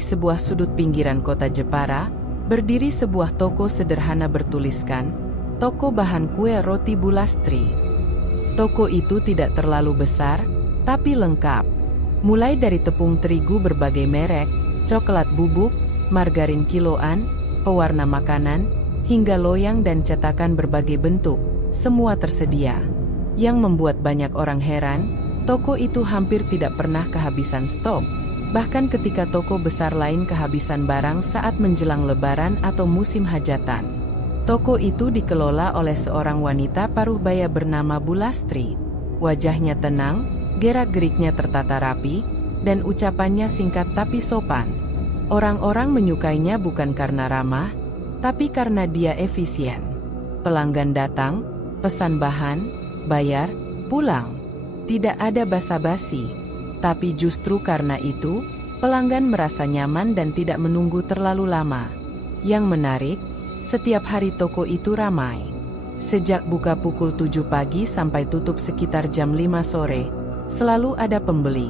Di sebuah sudut pinggiran kota Jepara, berdiri sebuah toko sederhana bertuliskan, "Toko bahan kue roti Bulastri." Toko itu tidak terlalu besar, tapi lengkap. Mulai dari tepung terigu berbagai merek, coklat bubuk, margarin kiloan, pewarna makanan, hingga loyang dan cetakan berbagai bentuk, semua tersedia. Yang membuat banyak orang heran, toko itu hampir tidak pernah kehabisan stok. Bahkan ketika toko besar lain kehabisan barang saat menjelang lebaran atau musim hajatan. Toko itu dikelola oleh seorang wanita paruh baya bernama Bulastri. Wajahnya tenang, gerak-geriknya tertata rapi, dan ucapannya singkat tapi sopan. Orang-orang menyukainya bukan karena ramah, tapi karena dia efisien. Pelanggan datang, pesan bahan, bayar, pulang. Tidak ada basa-basi. Tapi justru karena itu, pelanggan merasa nyaman dan tidak menunggu terlalu lama. Yang menarik, setiap hari toko itu ramai. Sejak buka pukul 7 pagi sampai tutup sekitar jam 5 sore, selalu ada pembeli.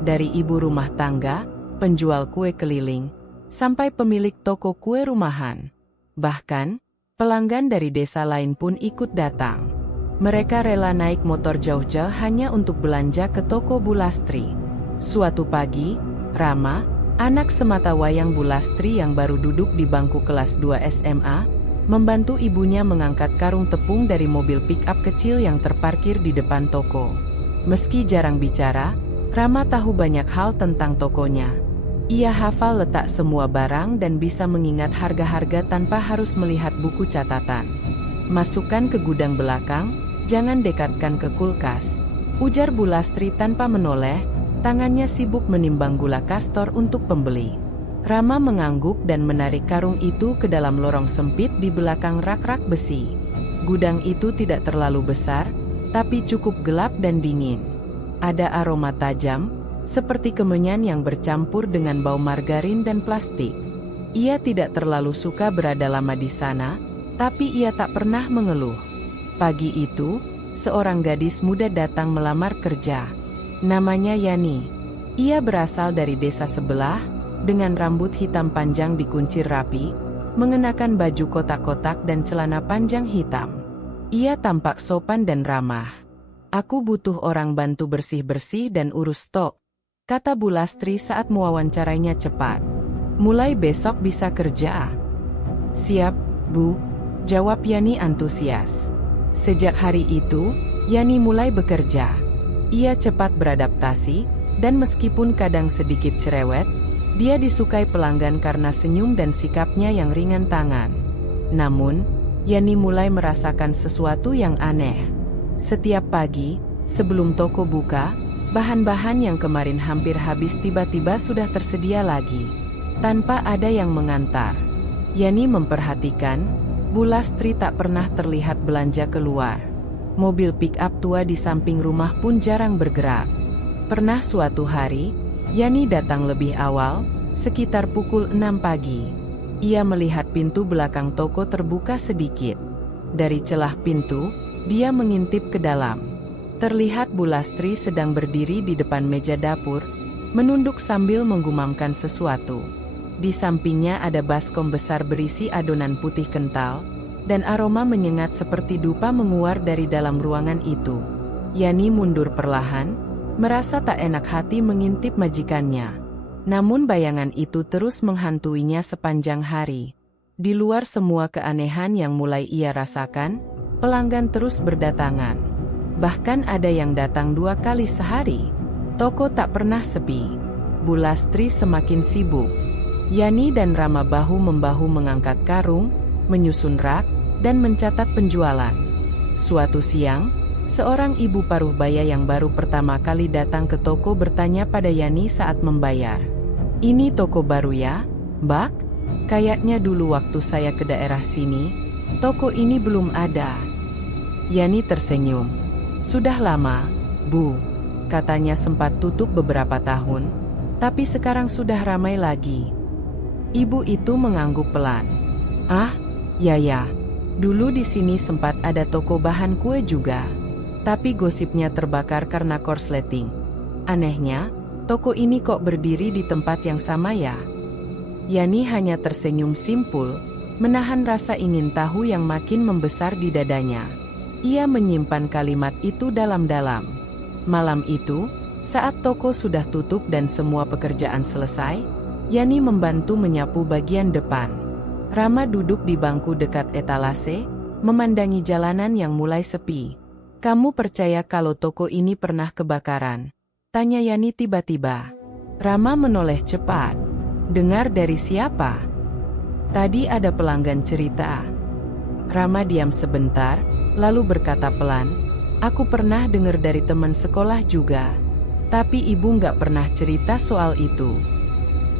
Dari ibu rumah tangga, penjual kue keliling, sampai pemilik toko kue rumahan. Bahkan, pelanggan dari desa lain pun ikut datang. Mereka rela naik motor jauh-jauh hanya untuk belanja ke toko Bulastri. Suatu pagi, Rama, anak sematawayang Bulastri yang baru duduk di bangku kelas 2 SMA, membantu ibunya mengangkat karung tepung dari mobil pick-up kecil yang terparkir di depan toko. Meski jarang bicara, Rama tahu banyak hal tentang tokonya. Ia hafal letak semua barang dan bisa mengingat harga-harga tanpa harus melihat buku catatan. "Masukkan ke gudang belakang, jangan dekatkan ke kulkas," ujar Bulastri tanpa menoleh, tangannya sibuk menimbang gula kastor untuk pembeli. Rama mengangguk dan menarik karung itu ke dalam lorong sempit di belakang rak-rak besi. Gudang itu tidak terlalu besar, tapi cukup gelap dan dingin. Ada aroma tajam, seperti kemenyan yang bercampur dengan bau margarin dan plastik. Ia tidak terlalu suka berada lama di sana, tapi ia tak pernah mengeluh. Pagi itu, seorang gadis muda datang melamar kerja. Namanya Yani. Ia berasal dari desa sebelah, dengan rambut hitam panjang dikuncir rapi, mengenakan baju kotak-kotak dan celana panjang hitam. Ia tampak sopan dan ramah. "Aku butuh orang bantu bersih-bersih dan urus stok," kata Bulastri saat mewawancarainya cepat. "Mulai besok bisa kerja." "Siap, Bu," jawab Yani antusias. Sejak hari itu, Yani mulai bekerja. Ia cepat beradaptasi, dan meskipun kadang sedikit cerewet, dia disukai pelanggan karena senyum dan sikapnya yang ringan tangan. Namun, Yani mulai merasakan sesuatu yang aneh. Setiap pagi, sebelum toko buka, bahan-bahan yang kemarin hampir habis tiba-tiba sudah tersedia lagi, tanpa ada yang mengantar. Yani memperhatikan, Bulastri tak pernah terlihat belanja keluar. Mobil pick-up tua di samping rumah pun jarang bergerak. Pernah suatu hari, Yani datang lebih awal, sekitar pukul 6 pagi. Ia melihat pintu belakang toko terbuka sedikit. Dari celah pintu, dia mengintip ke dalam. Terlihat Bulastri sedang berdiri di depan meja dapur, menunduk sambil menggumamkan sesuatu. Di sampingnya ada baskom besar berisi adonan putih kental, dan aroma menyengat seperti dupa menguar dari dalam ruangan itu. Yani mundur perlahan, merasa tak enak hati mengintip majikannya. Namun bayangan itu terus menghantuinya sepanjang hari. Di luar semua keanehan yang mulai ia rasakan, pelanggan terus berdatangan. Bahkan ada yang datang 2 kali sehari. Toko tak pernah sepi. Bulastri semakin sibuk. Yani dan Rama bahu-membahu mengangkat karung, menyusun rak, dan mencatat penjualan. Suatu siang, seorang ibu paruh baya yang baru pertama kali datang ke toko bertanya pada Yani saat membayar. "Ini toko baru ya, Mbak? Kayaknya dulu waktu saya ke daerah sini, toko ini belum ada." Yani tersenyum. "Sudah lama, Bu," katanya, "sempat tutup beberapa tahun, tapi sekarang sudah ramai lagi." Ibu itu mengangguk pelan. "Ah, ya. Dulu di sini sempat ada toko bahan kue juga. Tapi gosipnya terbakar karena korsleting. Anehnya, toko ini kok berdiri di tempat yang sama ya?" Yani hanya tersenyum simpul, menahan rasa ingin tahu yang makin membesar di dadanya. Ia menyimpan kalimat itu dalam-dalam. Malam itu, saat toko sudah tutup dan semua pekerjaan selesai, Yani membantu menyapu bagian depan. Rama duduk di bangku dekat etalase, memandangi jalanan yang mulai sepi. "Kamu percaya kalau toko ini pernah kebakaran?" tanya Yani tiba-tiba. Rama menoleh cepat. "Dengar dari siapa?" "Tadi ada pelanggan cerita." Rama diam sebentar, lalu berkata pelan, "Aku pernah dengar dari teman sekolah juga. Tapi ibu nggak pernah cerita soal itu."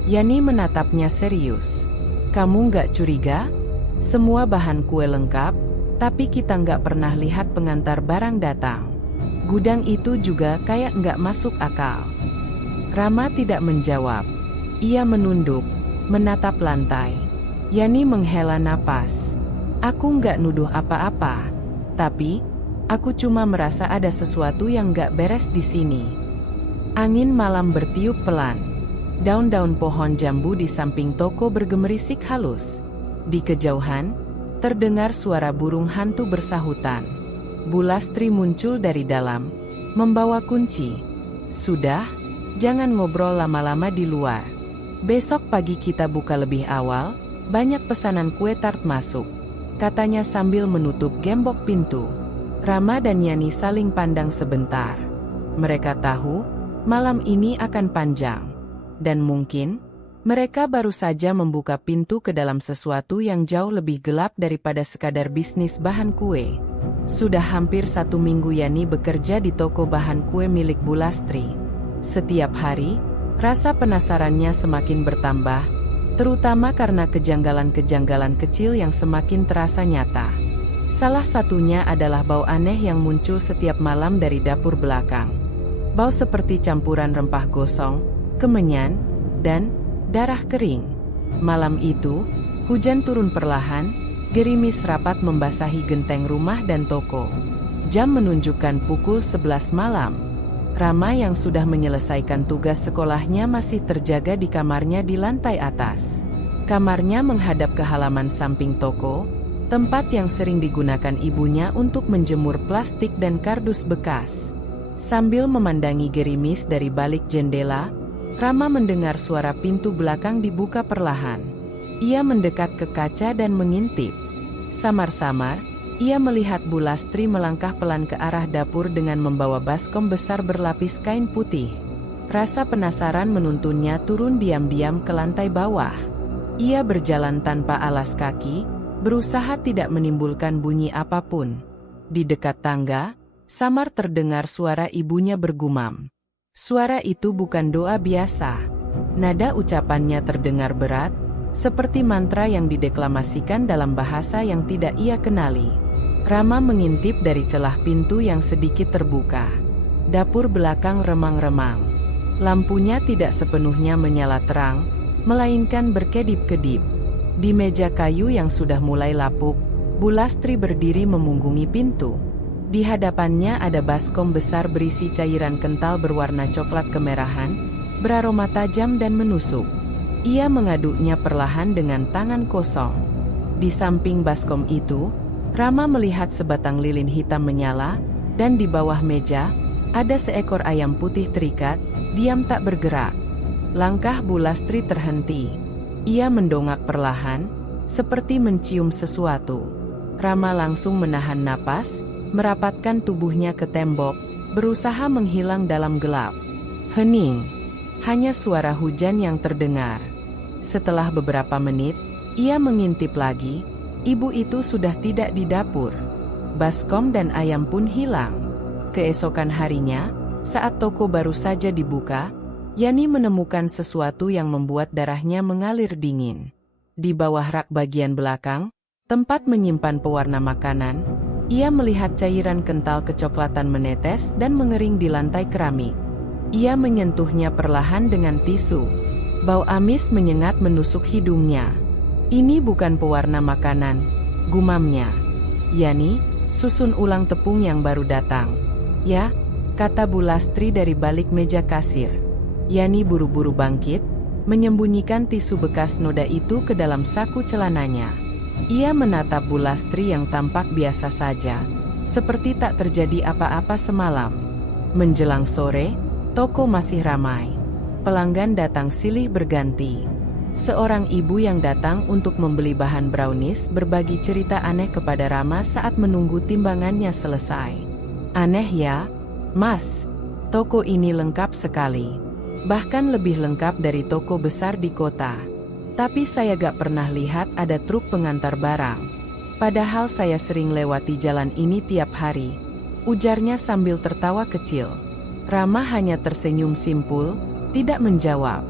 Yani menatapnya serius. "Kamu nggak curiga? Semua bahan kue lengkap, tapi kita nggak pernah lihat pengantar barang datang. Gudang itu juga kayak nggak masuk akal." Rama tidak menjawab. Ia menunduk, menatap lantai. Yani menghela napas. "Aku nggak nuduh apa-apa, tapi aku cuma merasa ada sesuatu yang nggak beres di sini." Angin malam bertiup pelan. Daun-daun pohon jambu di samping toko bergemerisik halus. Di kejauhan, terdengar suara burung hantu bersahutan. Bu Lastri muncul dari dalam, membawa kunci. "Sudah, jangan ngobrol lama-lama di luar. Besok pagi kita buka lebih awal, banyak pesanan kue tart masuk," katanya sambil menutup gembok pintu. Rama dan Yani saling pandang sebentar. Mereka tahu malam ini akan panjang. Dan mungkin, mereka baru saja membuka pintu ke dalam sesuatu yang jauh lebih gelap daripada sekadar bisnis bahan kue. Sudah hampir 1 minggu Yani bekerja di toko bahan kue milik Bu Lastri. Setiap hari, rasa penasarannya semakin bertambah, terutama karena kejanggalan-kejanggalan kecil yang semakin terasa nyata. Salah satunya adalah bau aneh yang muncul setiap malam dari dapur belakang. Bau seperti campuran rempah gosong, kemenyan, dan darah kering. Malam itu, hujan turun perlahan, gerimis rapat membasahi genteng rumah dan toko. Jam menunjukkan pukul 11 malam. Rama yang sudah menyelesaikan tugas sekolahnya masih terjaga di kamarnya di lantai atas. Kamarnya menghadap ke halaman samping toko, tempat yang sering digunakan ibunya untuk menjemur plastik dan kardus bekas. Sambil memandangi gerimis dari balik jendela, Rama mendengar suara pintu belakang dibuka perlahan. Ia mendekat ke kaca dan mengintip. Samar-samar, ia melihat Bu Lastri melangkah pelan ke arah dapur dengan membawa baskom besar berlapis kain putih. Rasa penasaran menuntunnya turun diam-diam ke lantai bawah. Ia berjalan tanpa alas kaki, berusaha tidak menimbulkan bunyi apapun. Di dekat tangga, samar terdengar suara ibunya bergumam. Suara itu bukan doa biasa. Nada ucapannya terdengar berat, seperti mantra yang dideklamasikan dalam bahasa yang tidak ia kenali. Rama mengintip dari celah pintu yang sedikit terbuka. Dapur belakang remang-remang. Lampunya tidak sepenuhnya menyala terang, melainkan berkedip-kedip. Di meja kayu yang sudah mulai lapuk, Bu Lastri berdiri memunggungi pintu. Di hadapannya ada baskom besar berisi cairan kental berwarna coklat kemerahan, beraroma tajam dan menusuk. Ia mengaduknya perlahan dengan tangan kosong. Di samping baskom itu, Rama melihat sebatang lilin hitam menyala, dan di bawah meja, ada seekor ayam putih terikat, diam tak bergerak. Langkah Bu Lastri terhenti. Ia mendongak perlahan, seperti mencium sesuatu. Rama langsung menahan napas, merapatkan tubuhnya ke tembok, berusaha menghilang dalam gelap. Hening. Hanya suara hujan yang terdengar. Setelah beberapa menit, ia mengintip lagi. Ibu itu sudah tidak di dapur. Baskom dan ayam pun hilang. Keesokan harinya, saat toko baru saja dibuka, Yani menemukan sesuatu yang membuat darahnya mengalir dingin. Di bawah rak bagian belakang, tempat menyimpan pewarna makanan, ia melihat cairan kental kecoklatan menetes dan mengering di lantai keramik. Ia menyentuhnya perlahan dengan tisu. Bau amis menyengat menusuk hidungnya. "Ini bukan pewarna makanan," gumamnya. "Yani, susun ulang tepung yang baru datang." "Ya," kata Bu Lastri dari balik meja kasir. Yani buru-buru bangkit, menyembunyikan tisu bekas noda itu ke dalam saku celananya. Ia menatap Bu Lastri yang tampak biasa saja, seperti tak terjadi apa-apa semalam. Menjelang sore, toko masih ramai. Pelanggan datang silih berganti. Seorang ibu yang datang untuk membeli bahan brownies berbagi cerita aneh kepada Rama saat menunggu timbangannya selesai. "Aneh ya, Mas. Toko ini lengkap sekali. Bahkan lebih lengkap dari toko besar di kota. Tapi saya gak pernah lihat ada truk pengantar barang. Padahal saya sering lewati jalan ini tiap hari," ujarnya sambil tertawa kecil. Rama hanya tersenyum simpul, tidak menjawab.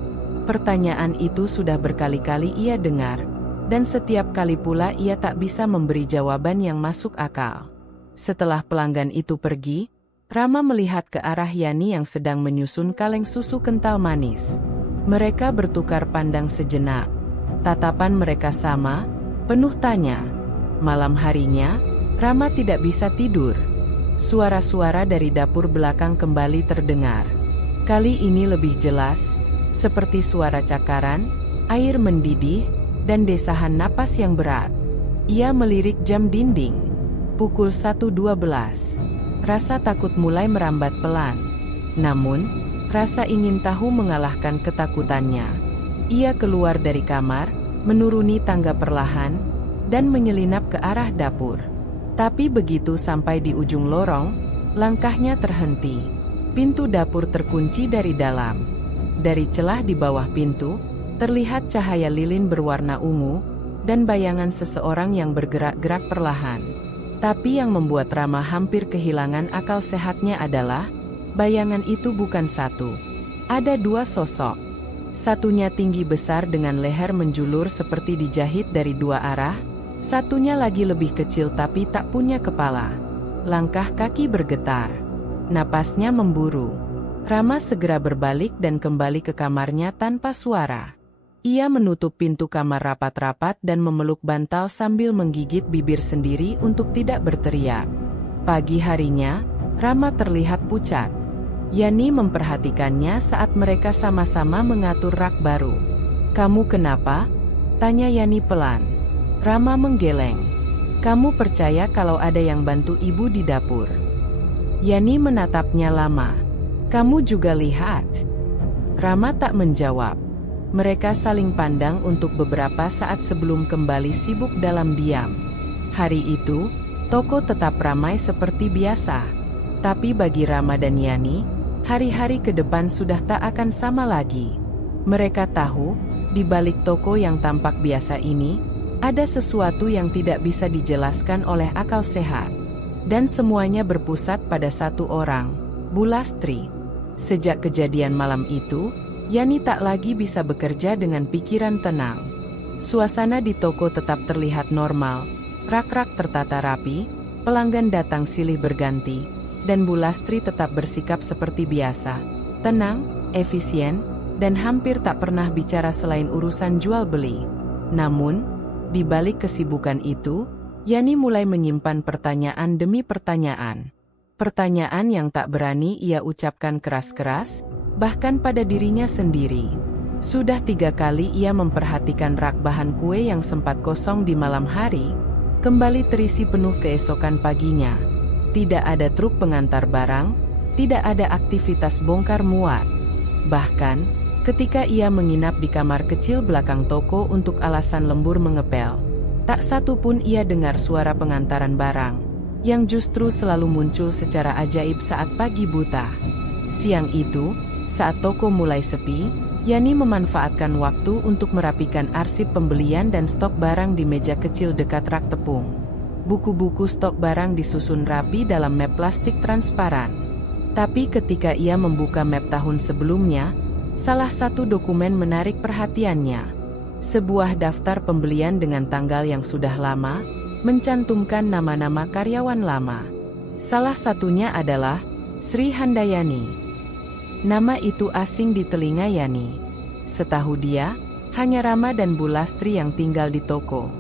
Pertanyaan itu sudah berkali-kali ia dengar, dan setiap kali pula ia tak bisa memberi jawaban yang masuk akal. Setelah pelanggan itu pergi, Rama melihat ke arah Yani yang sedang menyusun kaleng susu kental manis. Mereka bertukar pandang sejenak. Tatapan mereka sama, penuh tanya. Malam harinya, Rama tidak bisa tidur. Suara-suara dari dapur belakang kembali terdengar. Kali ini lebih jelas, seperti suara cakaran, air mendidih, dan desahan napas yang berat. Ia melirik jam dinding. Pukul 1.12. Rasa takut mulai merambat pelan. Namun, rasa ingin tahu mengalahkan ketakutannya. Ia keluar dari kamar, menuruni tangga perlahan, dan menyelinap ke arah dapur. Tapi begitu sampai di ujung lorong, langkahnya terhenti. Pintu dapur terkunci dari dalam. Dari celah di bawah pintu, terlihat cahaya lilin berwarna ungu, dan bayangan seseorang yang bergerak-gerak perlahan. Tapi yang membuat Rama hampir kehilangan akal sehatnya adalah, bayangan itu bukan satu. Ada dua sosok. Satunya tinggi besar dengan leher menjulur seperti dijahit dari dua arah, satunya lagi lebih kecil tapi tak punya kepala. Langkah kaki bergetar. Napasnya memburu. Rama segera berbalik dan kembali ke kamarnya tanpa suara. Ia menutup pintu kamar rapat-rapat dan memeluk bantal sambil menggigit bibir sendiri untuk tidak berteriak. Pagi harinya, Rama terlihat pucat. Yani memperhatikannya saat mereka sama-sama mengatur rak baru. "Kamu kenapa?" tanya Yani pelan. Rama menggeleng. "Kamu percaya kalau ada yang bantu ibu di dapur?" Yani menatapnya lama. "Kamu juga lihat?" Rama tak menjawab. Mereka saling pandang untuk beberapa saat sebelum kembali sibuk dalam diam. Hari itu, toko tetap ramai seperti biasa. Tapi bagi Rama dan Yani, hari-hari ke depan sudah tak akan sama lagi. Mereka tahu, di balik toko yang tampak biasa ini, ada sesuatu yang tidak bisa dijelaskan oleh akal sehat. Dan semuanya berpusat pada satu orang, Bu Lastri. Sejak kejadian malam itu, Yani tak lagi bisa bekerja dengan pikiran tenang. Suasana di toko tetap terlihat normal, rak-rak tertata rapi, pelanggan datang silih berganti, dan Bu Lastri tetap bersikap seperti biasa, tenang, efisien, dan hampir tak pernah bicara selain urusan jual beli. Namun, di balik kesibukan itu, Yani mulai menyimpan pertanyaan demi pertanyaan. Pertanyaan yang tak berani ia ucapkan keras-keras, bahkan pada dirinya sendiri. Sudah 3 kali ia memperhatikan rak bahan kue yang sempat kosong di malam hari, kembali terisi penuh keesokan paginya. Tidak ada truk pengantar barang, tidak ada aktivitas bongkar muat. Bahkan, ketika ia menginap di kamar kecil belakang toko untuk alasan lembur mengepel, tak satu pun ia dengar suara pengantaran barang, yang justru selalu muncul secara ajaib saat pagi buta. Siang itu, saat toko mulai sepi, Yani memanfaatkan waktu untuk merapikan arsip pembelian dan stok barang di meja kecil dekat rak tepung. Buku-buku stok barang disusun rapi dalam map plastik transparan. Tapi ketika ia membuka map tahun sebelumnya, salah satu dokumen menarik perhatiannya. Sebuah daftar pembelian dengan tanggal yang sudah lama, mencantumkan nama-nama karyawan lama. Salah satunya adalah Sri Handayani. Nama itu asing di telinga Yani. Setahu dia, hanya Rama dan Bu Lastri yang tinggal di toko.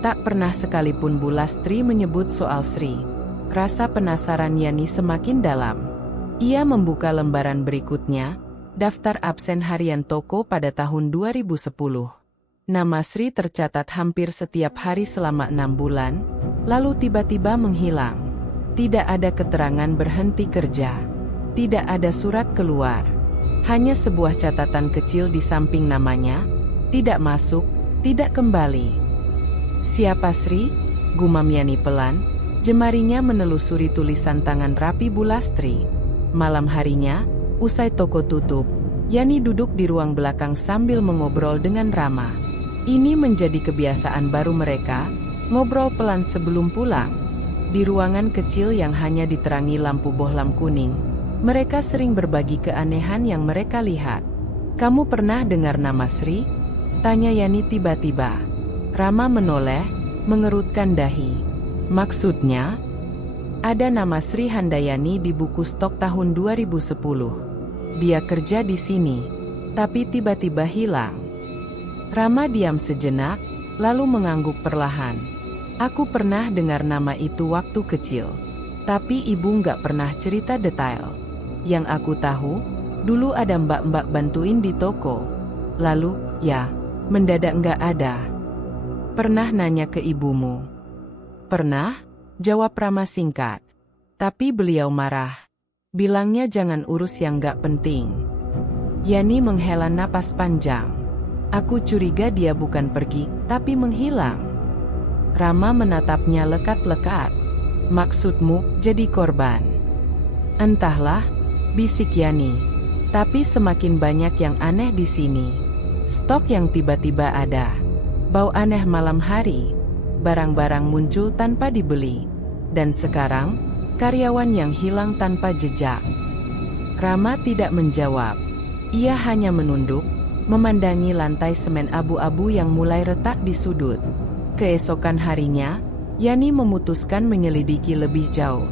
Tak pernah sekalipun Bu Lastri menyebut soal Sri. Rasa penasaran Yani semakin dalam. Ia membuka lembaran berikutnya, Daftar absen harian toko pada tahun 2010. Nama Sri tercatat hampir setiap hari selama 6 bulan, lalu tiba-tiba menghilang. Tidak ada keterangan berhenti kerja. Tidak ada surat keluar. Hanya sebuah catatan kecil di samping namanya, tidak masuk, tidak kembali. Siapa Sri? Gumam Yani pelan, jemarinya menelusuri tulisan tangan rapi Bulastri. Malam harinya, usai toko tutup, Yani duduk di ruang belakang sambil mengobrol dengan Rama. Ini menjadi kebiasaan baru mereka, ngobrol pelan sebelum pulang. Di ruangan kecil yang hanya diterangi lampu bohlam kuning, mereka sering berbagi keanehan yang mereka lihat. "Kamu pernah dengar nama Sri?" tanya Yani tiba-tiba. Rama menoleh, mengerutkan dahi. "Maksudnya?" "Ada nama Sri Handayani di buku stok tahun 2010. Dia kerja di sini, tapi tiba-tiba hilang." Rama diam sejenak, lalu mengangguk perlahan. "Aku pernah dengar nama itu waktu kecil, tapi ibu nggak pernah cerita detail. Yang aku tahu, dulu ada mbak-mbak bantuin di toko. Lalu, ya, mendadak nggak ada." "Pernah nanya ke ibumu?" "Pernah," jawab Rama singkat. "Tapi beliau marah. Bilangnya jangan urus yang nggak penting." Yani menghela napas panjang. "Aku curiga dia bukan pergi, tapi menghilang." Rama menatapnya lekat-lekat. "Maksudmu, jadi korban?" "Entahlah," bisik Yani. "Tapi semakin banyak yang aneh di sini. Stok yang tiba-tiba ada. Bau aneh malam hari. Barang-barang muncul tanpa dibeli. Dan sekarang, karyawan yang hilang tanpa jejak." Rama tidak menjawab. Ia hanya menunduk, memandangi lantai semen abu-abu yang mulai retak di sudut. Keesokan harinya, Yani memutuskan menyelidiki lebih jauh.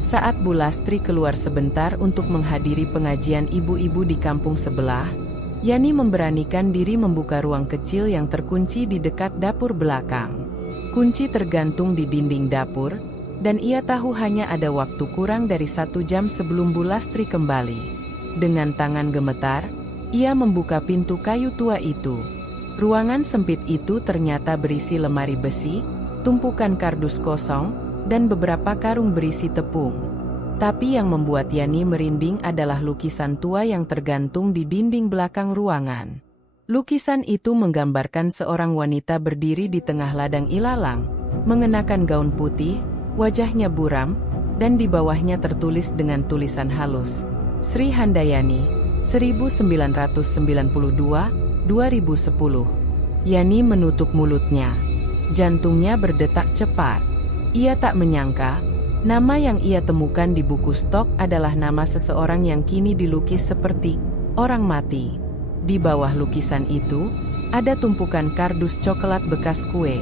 Saat Bulastri keluar sebentar untuk menghadiri pengajian ibu-ibu di kampung sebelah, Yani memberanikan diri membuka ruang kecil yang terkunci di dekat dapur belakang. Kunci tergantung di dinding dapur, dan ia tahu hanya ada waktu kurang dari 1 jam sebelum Bulastri kembali. Dengan tangan gemetar, ia membuka pintu kayu tua itu. Ruangan sempit itu ternyata berisi lemari besi, tumpukan kardus kosong, dan beberapa karung berisi tepung. Tapi yang membuat Yani merinding adalah lukisan tua yang tergantung di dinding belakang ruangan. Lukisan itu menggambarkan seorang wanita berdiri di tengah ladang ilalang, mengenakan gaun putih, wajahnya buram, dan di bawahnya tertulis dengan tulisan halus, "Sri Handayani, 1992-2010. Yani menutup mulutnya. Jantungnya berdetak cepat. Ia tak menyangka, nama yang ia temukan di buku stok adalah nama seseorang yang kini dilukis seperti orang mati. Di bawah lukisan itu, ada tumpukan kardus coklat bekas kue.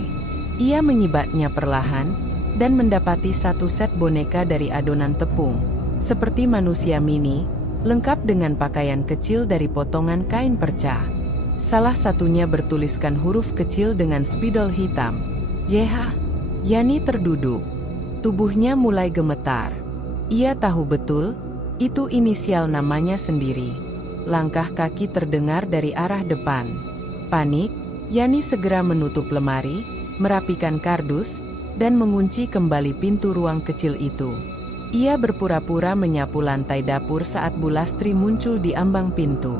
Ia menyibatnya perlahan, dan mendapati 1 set boneka dari adonan tepung, seperti manusia mini, lengkap dengan pakaian kecil dari potongan kain perca. Salah satunya bertuliskan huruf kecil dengan spidol hitam. "YH." Yani terduduk. Tubuhnya mulai gemetar. Ia tahu betul, itu inisial namanya sendiri. Langkah kaki terdengar dari arah depan. Panik, Yani segera menutup lemari, merapikan kardus, dan mengunci kembali pintu ruang kecil itu. Ia berpura-pura menyapu lantai dapur saat Bulastri muncul di ambang pintu.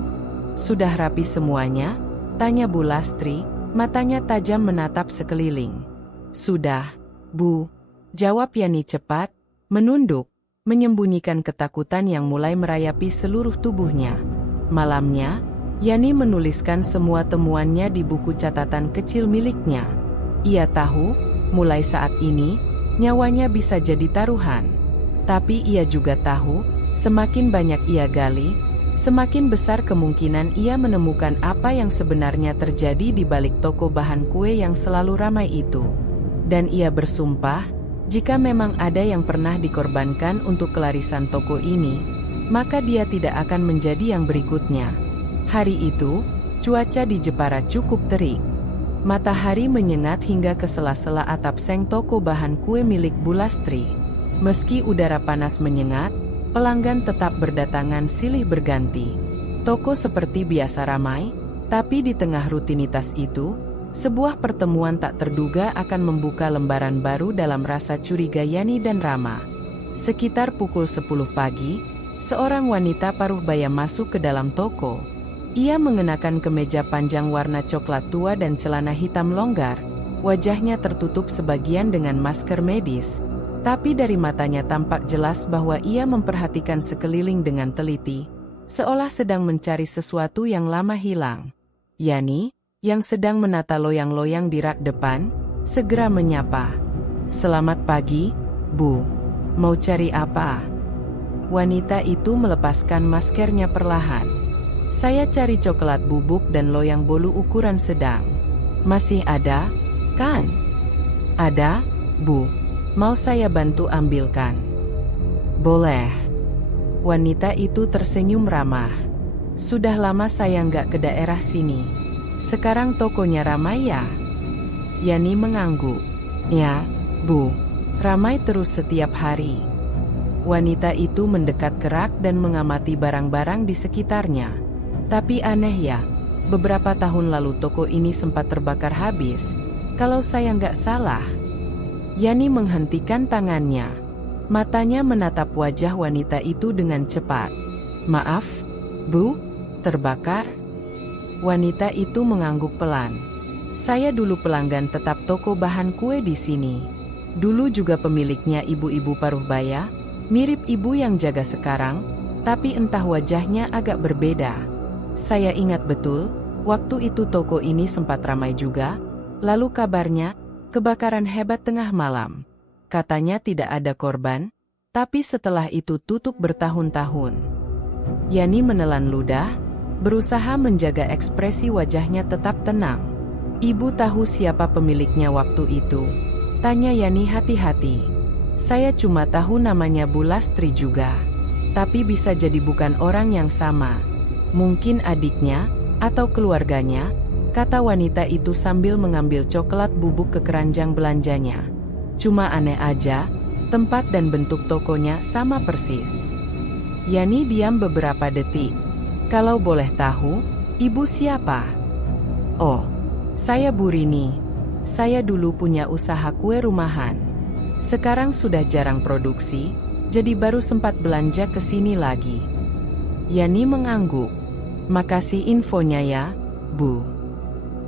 "Sudah rapi semuanya?" tanya Bulastri, matanya tajam menatap sekeliling. "Sudah, Bu," jawab Yani cepat, menunduk, menyembunyikan ketakutan yang mulai merayapi seluruh tubuhnya. Malamnya, Yani menuliskan semua temuannya di buku catatan kecil miliknya. Ia tahu, mulai saat ini, nyawanya bisa jadi taruhan. Tapi ia juga tahu, semakin banyak ia gali, semakin besar kemungkinan ia menemukan apa yang sebenarnya terjadi di balik toko bahan kue yang selalu ramai itu. Dan ia bersumpah, jika memang ada yang pernah dikorbankan untuk kelarisan toko ini, maka dia tidak akan menjadi yang berikutnya. Hari itu, cuaca di Jepara cukup terik. Matahari menyengat hingga ke sela-sela atap seng toko bahan kue milik Bulastri. Meski udara panas menyengat, pelanggan tetap berdatangan silih berganti. Toko seperti biasa ramai, tapi di tengah rutinitas itu, sebuah pertemuan tak terduga akan membuka lembaran baru dalam rasa curiga Yani dan Rama. Sekitar pukul 10 pagi, seorang wanita paruh baya masuk ke dalam toko. Ia mengenakan kemeja panjang warna coklat tua dan celana hitam longgar. Wajahnya tertutup sebagian dengan masker medis, tapi dari matanya tampak jelas bahwa ia memperhatikan sekeliling dengan teliti, seolah sedang mencari sesuatu yang lama hilang. Yani, yang sedang menata loyang-loyang di rak depan, segera menyapa. "Selamat pagi, Bu. Mau cari apa?" Wanita itu melepaskan maskernya perlahan. "Saya cari coklat bubuk dan loyang bolu ukuran sedang. Masih ada, kan?" "Ada, Bu. Mau saya bantu ambilkan?" "Boleh." Wanita itu tersenyum ramah. "Sudah lama saya nggak ke daerah sini. Sekarang tokonya ramai ya?" Yani mengangguk. "Ya, Bu. Ramai terus setiap hari." Wanita itu mendekat ke rak dan mengamati barang-barang di sekitarnya. "Tapi aneh ya, beberapa tahun lalu toko ini sempat terbakar habis, kalau saya nggak salah." Yani menghentikan tangannya. Matanya menatap wajah wanita itu dengan cepat. "Maaf, Bu, terbakar?" Wanita itu mengangguk pelan. "Saya dulu pelanggan tetap toko bahan kue di sini. Dulu juga pemiliknya ibu-ibu paruh baya, mirip ibu yang jaga sekarang, tapi entah wajahnya agak berbeda. Saya ingat betul, waktu itu toko ini sempat ramai juga, lalu kabarnya, kebakaran hebat tengah malam. Katanya tidak ada korban, tapi setelah itu tutup bertahun-tahun." Yani menelan ludah, berusaha menjaga ekspresi wajahnya tetap tenang. "Ibu tahu siapa pemiliknya waktu itu?" tanya Yani hati-hati. "Saya cuma tahu namanya Bulastri juga. Tapi bisa jadi bukan orang yang sama. Mungkin adiknya, atau keluarganya," kata wanita itu sambil mengambil coklat bubuk ke keranjang belanjanya. "Cuma aneh aja, tempat dan bentuk tokonya sama persis." Yani diam beberapa detik. "Kalau boleh tahu, ibu siapa?" "Oh, saya Bu Rini. Saya dulu punya usaha kue rumahan. Sekarang sudah jarang produksi, jadi baru sempat belanja ke sini lagi." Yani mengangguk. "Makasih infonya ya, Bu."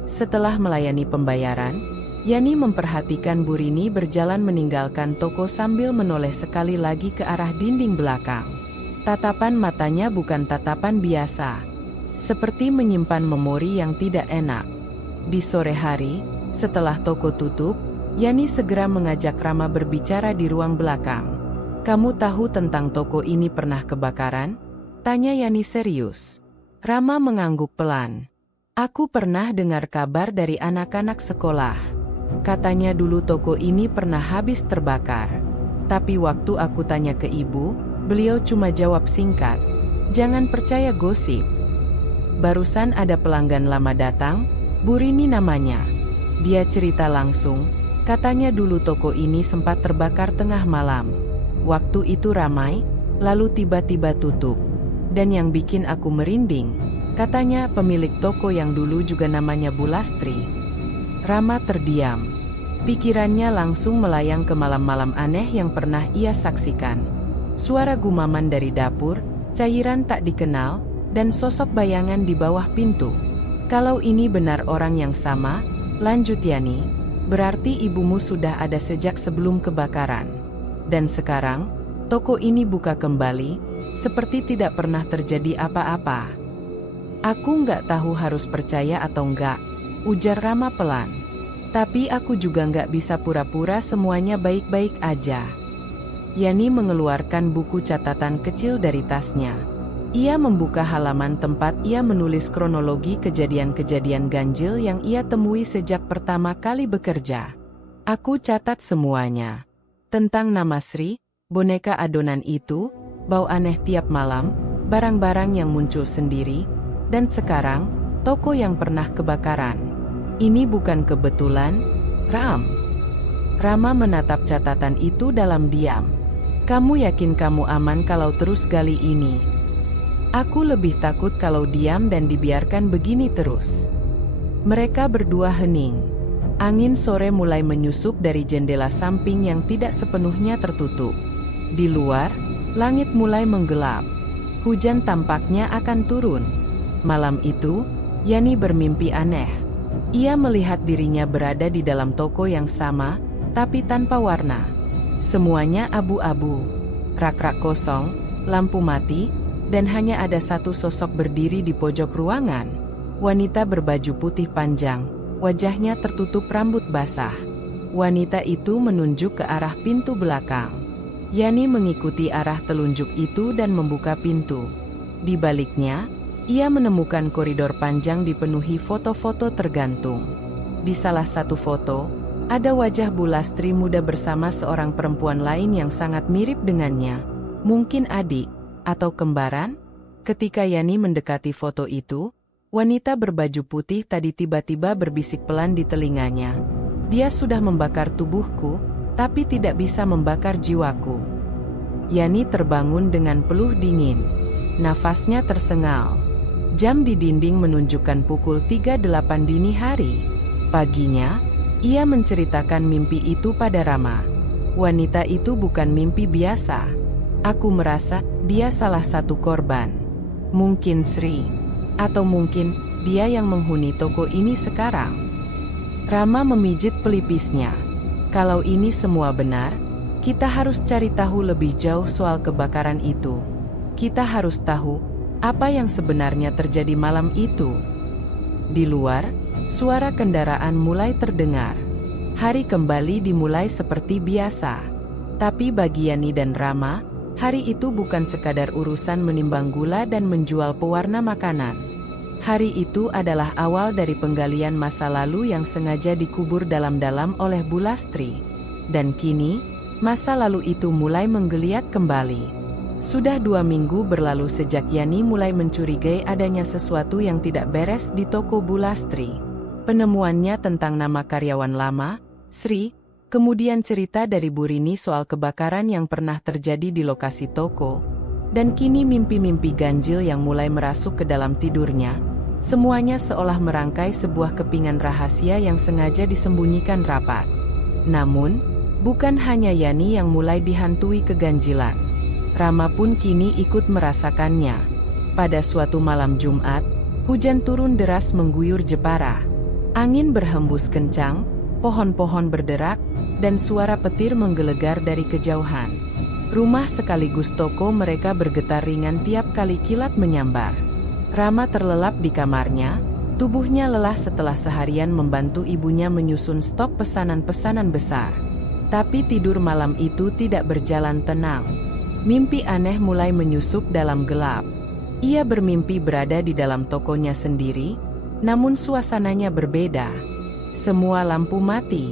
Setelah melayani pembayaran, Yani memperhatikan Bu Rini berjalan meninggalkan toko sambil menoleh sekali lagi ke arah dinding belakang. Tatapan matanya bukan tatapan biasa, seperti menyimpan memori yang tidak enak. Di sore hari, setelah toko tutup, Yani segera mengajak Rama berbicara di ruang belakang. "Kamu tahu tentang toko ini pernah kebakaran?" tanya Yani serius. Rama mengangguk pelan. "Aku pernah dengar kabar dari anak-anak sekolah. Katanya dulu toko ini pernah habis terbakar. Tapi waktu aku tanya ke ibu, beliau cuma jawab singkat, 'Jangan percaya gosip.' Barusan ada pelanggan lama datang, Bu Rini namanya. Dia cerita langsung, katanya dulu toko ini sempat terbakar tengah malam. Waktu itu ramai, lalu tiba-tiba tutup. Dan yang bikin aku merinding, katanya pemilik toko yang dulu juga namanya Bulastri." Rama terdiam. Pikirannya langsung melayang ke malam-malam aneh yang pernah ia saksikan. Suara gumaman dari dapur, cairan tak dikenal, dan sosok bayangan di bawah pintu. "Kalau ini benar orang yang sama," lanjut Yani, "berarti ibumu sudah ada sejak sebelum kebakaran. Dan sekarang, toko ini buka kembali, seperti tidak pernah terjadi apa-apa." "Aku nggak tahu harus percaya atau enggak," ujar Rama pelan. "Tapi aku juga nggak bisa pura-pura semuanya baik-baik aja." Yani mengeluarkan buku catatan kecil dari tasnya. Ia membuka halaman tempat ia menulis kronologi kejadian-kejadian ganjil yang ia temui sejak pertama kali bekerja. "Aku catat semuanya. Tentang nama Sri, boneka adonan itu, bau aneh tiap malam, barang-barang yang muncul sendiri, dan sekarang, toko yang pernah kebakaran. Ini bukan kebetulan, Ram." Rama menatap catatan itu dalam diam. "Kamu yakin kamu aman kalau terus gali ini?" Aku lebih takut kalau diam dan dibiarkan begini terus. Mereka berdua hening. Angin sore mulai menyusup dari jendela samping yang tidak sepenuhnya tertutup. Di luar, langit mulai menggelap. Hujan tampaknya akan turun. Malam itu, Yani bermimpi aneh. Ia melihat dirinya berada di dalam toko yang sama, tapi tanpa warna. Semuanya abu-abu. Rak-rak kosong, lampu mati, dan hanya ada satu sosok berdiri di pojok ruangan. Wanita berbaju putih panjang, wajahnya tertutup rambut basah. Wanita itu menunjuk ke arah pintu belakang. Yani mengikuti arah telunjuk itu dan membuka pintu. Di baliknya, ia menemukan koridor panjang dipenuhi foto-foto tergantung. Di salah satu foto, ada wajah Bulastri muda bersama seorang perempuan lain yang sangat mirip dengannya. Mungkin adik atau kembaran? Ketika Yani mendekati foto itu, wanita berbaju putih tadi tiba-tiba berbisik pelan di telinganya. Dia sudah membakar tubuhku, tapi tidak bisa membakar jiwaku. Yani terbangun dengan peluh dingin. Nafasnya tersengal. Jam di dinding menunjukkan pukul 3:08 dini hari. Paginya, ia menceritakan mimpi itu pada Rama. Wanita itu bukan mimpi biasa. Aku merasa dia salah satu korban. Mungkin Sri. Atau mungkin dia yang menghuni toko ini sekarang. Rama memijit pelipisnya. Kalau ini semua benar, kita harus cari tahu lebih jauh soal kebakaran itu. Kita harus tahu apa yang sebenarnya terjadi malam itu. Di luar, suara kendaraan mulai terdengar. Hari kembali dimulai seperti biasa. Tapi bagi Yani dan Rama, hari itu bukan sekadar urusan menimbang gula dan menjual pewarna makanan. Hari itu adalah awal dari penggalian masa lalu yang sengaja dikubur dalam-dalam oleh Bulastri. Dan kini, masa lalu itu mulai menggeliat kembali. Sudah 2 minggu berlalu sejak Yani mulai mencurigai adanya sesuatu yang tidak beres di toko Bulastri. Penemuannya tentang nama karyawan lama, Sri, kemudian cerita dari Bu Rini soal kebakaran yang pernah terjadi di lokasi toko, dan kini mimpi-mimpi ganjil yang mulai merasuk ke dalam tidurnya. Semuanya seolah merangkai sebuah kepingan rahasia yang sengaja disembunyikan rapat. Namun, bukan hanya Yani yang mulai dihantui keganjilan. Rama pun kini ikut merasakannya. Pada suatu malam Jumat, hujan turun deras mengguyur Jepara. Angin berhembus kencang, pohon-pohon berderak, dan suara petir menggelegar dari kejauhan. Rumah sekaligus toko mereka bergetar ringan tiap kali kilat menyambar. Rama terlelap di kamarnya, tubuhnya lelah setelah seharian membantu ibunya menyusun stok pesanan-pesanan besar. Tapi tidur malam itu tidak berjalan tenang. Mimpi aneh mulai menyusup dalam gelap. Ia bermimpi berada di dalam tokonya sendiri, namun suasananya berbeda. Semua lampu mati,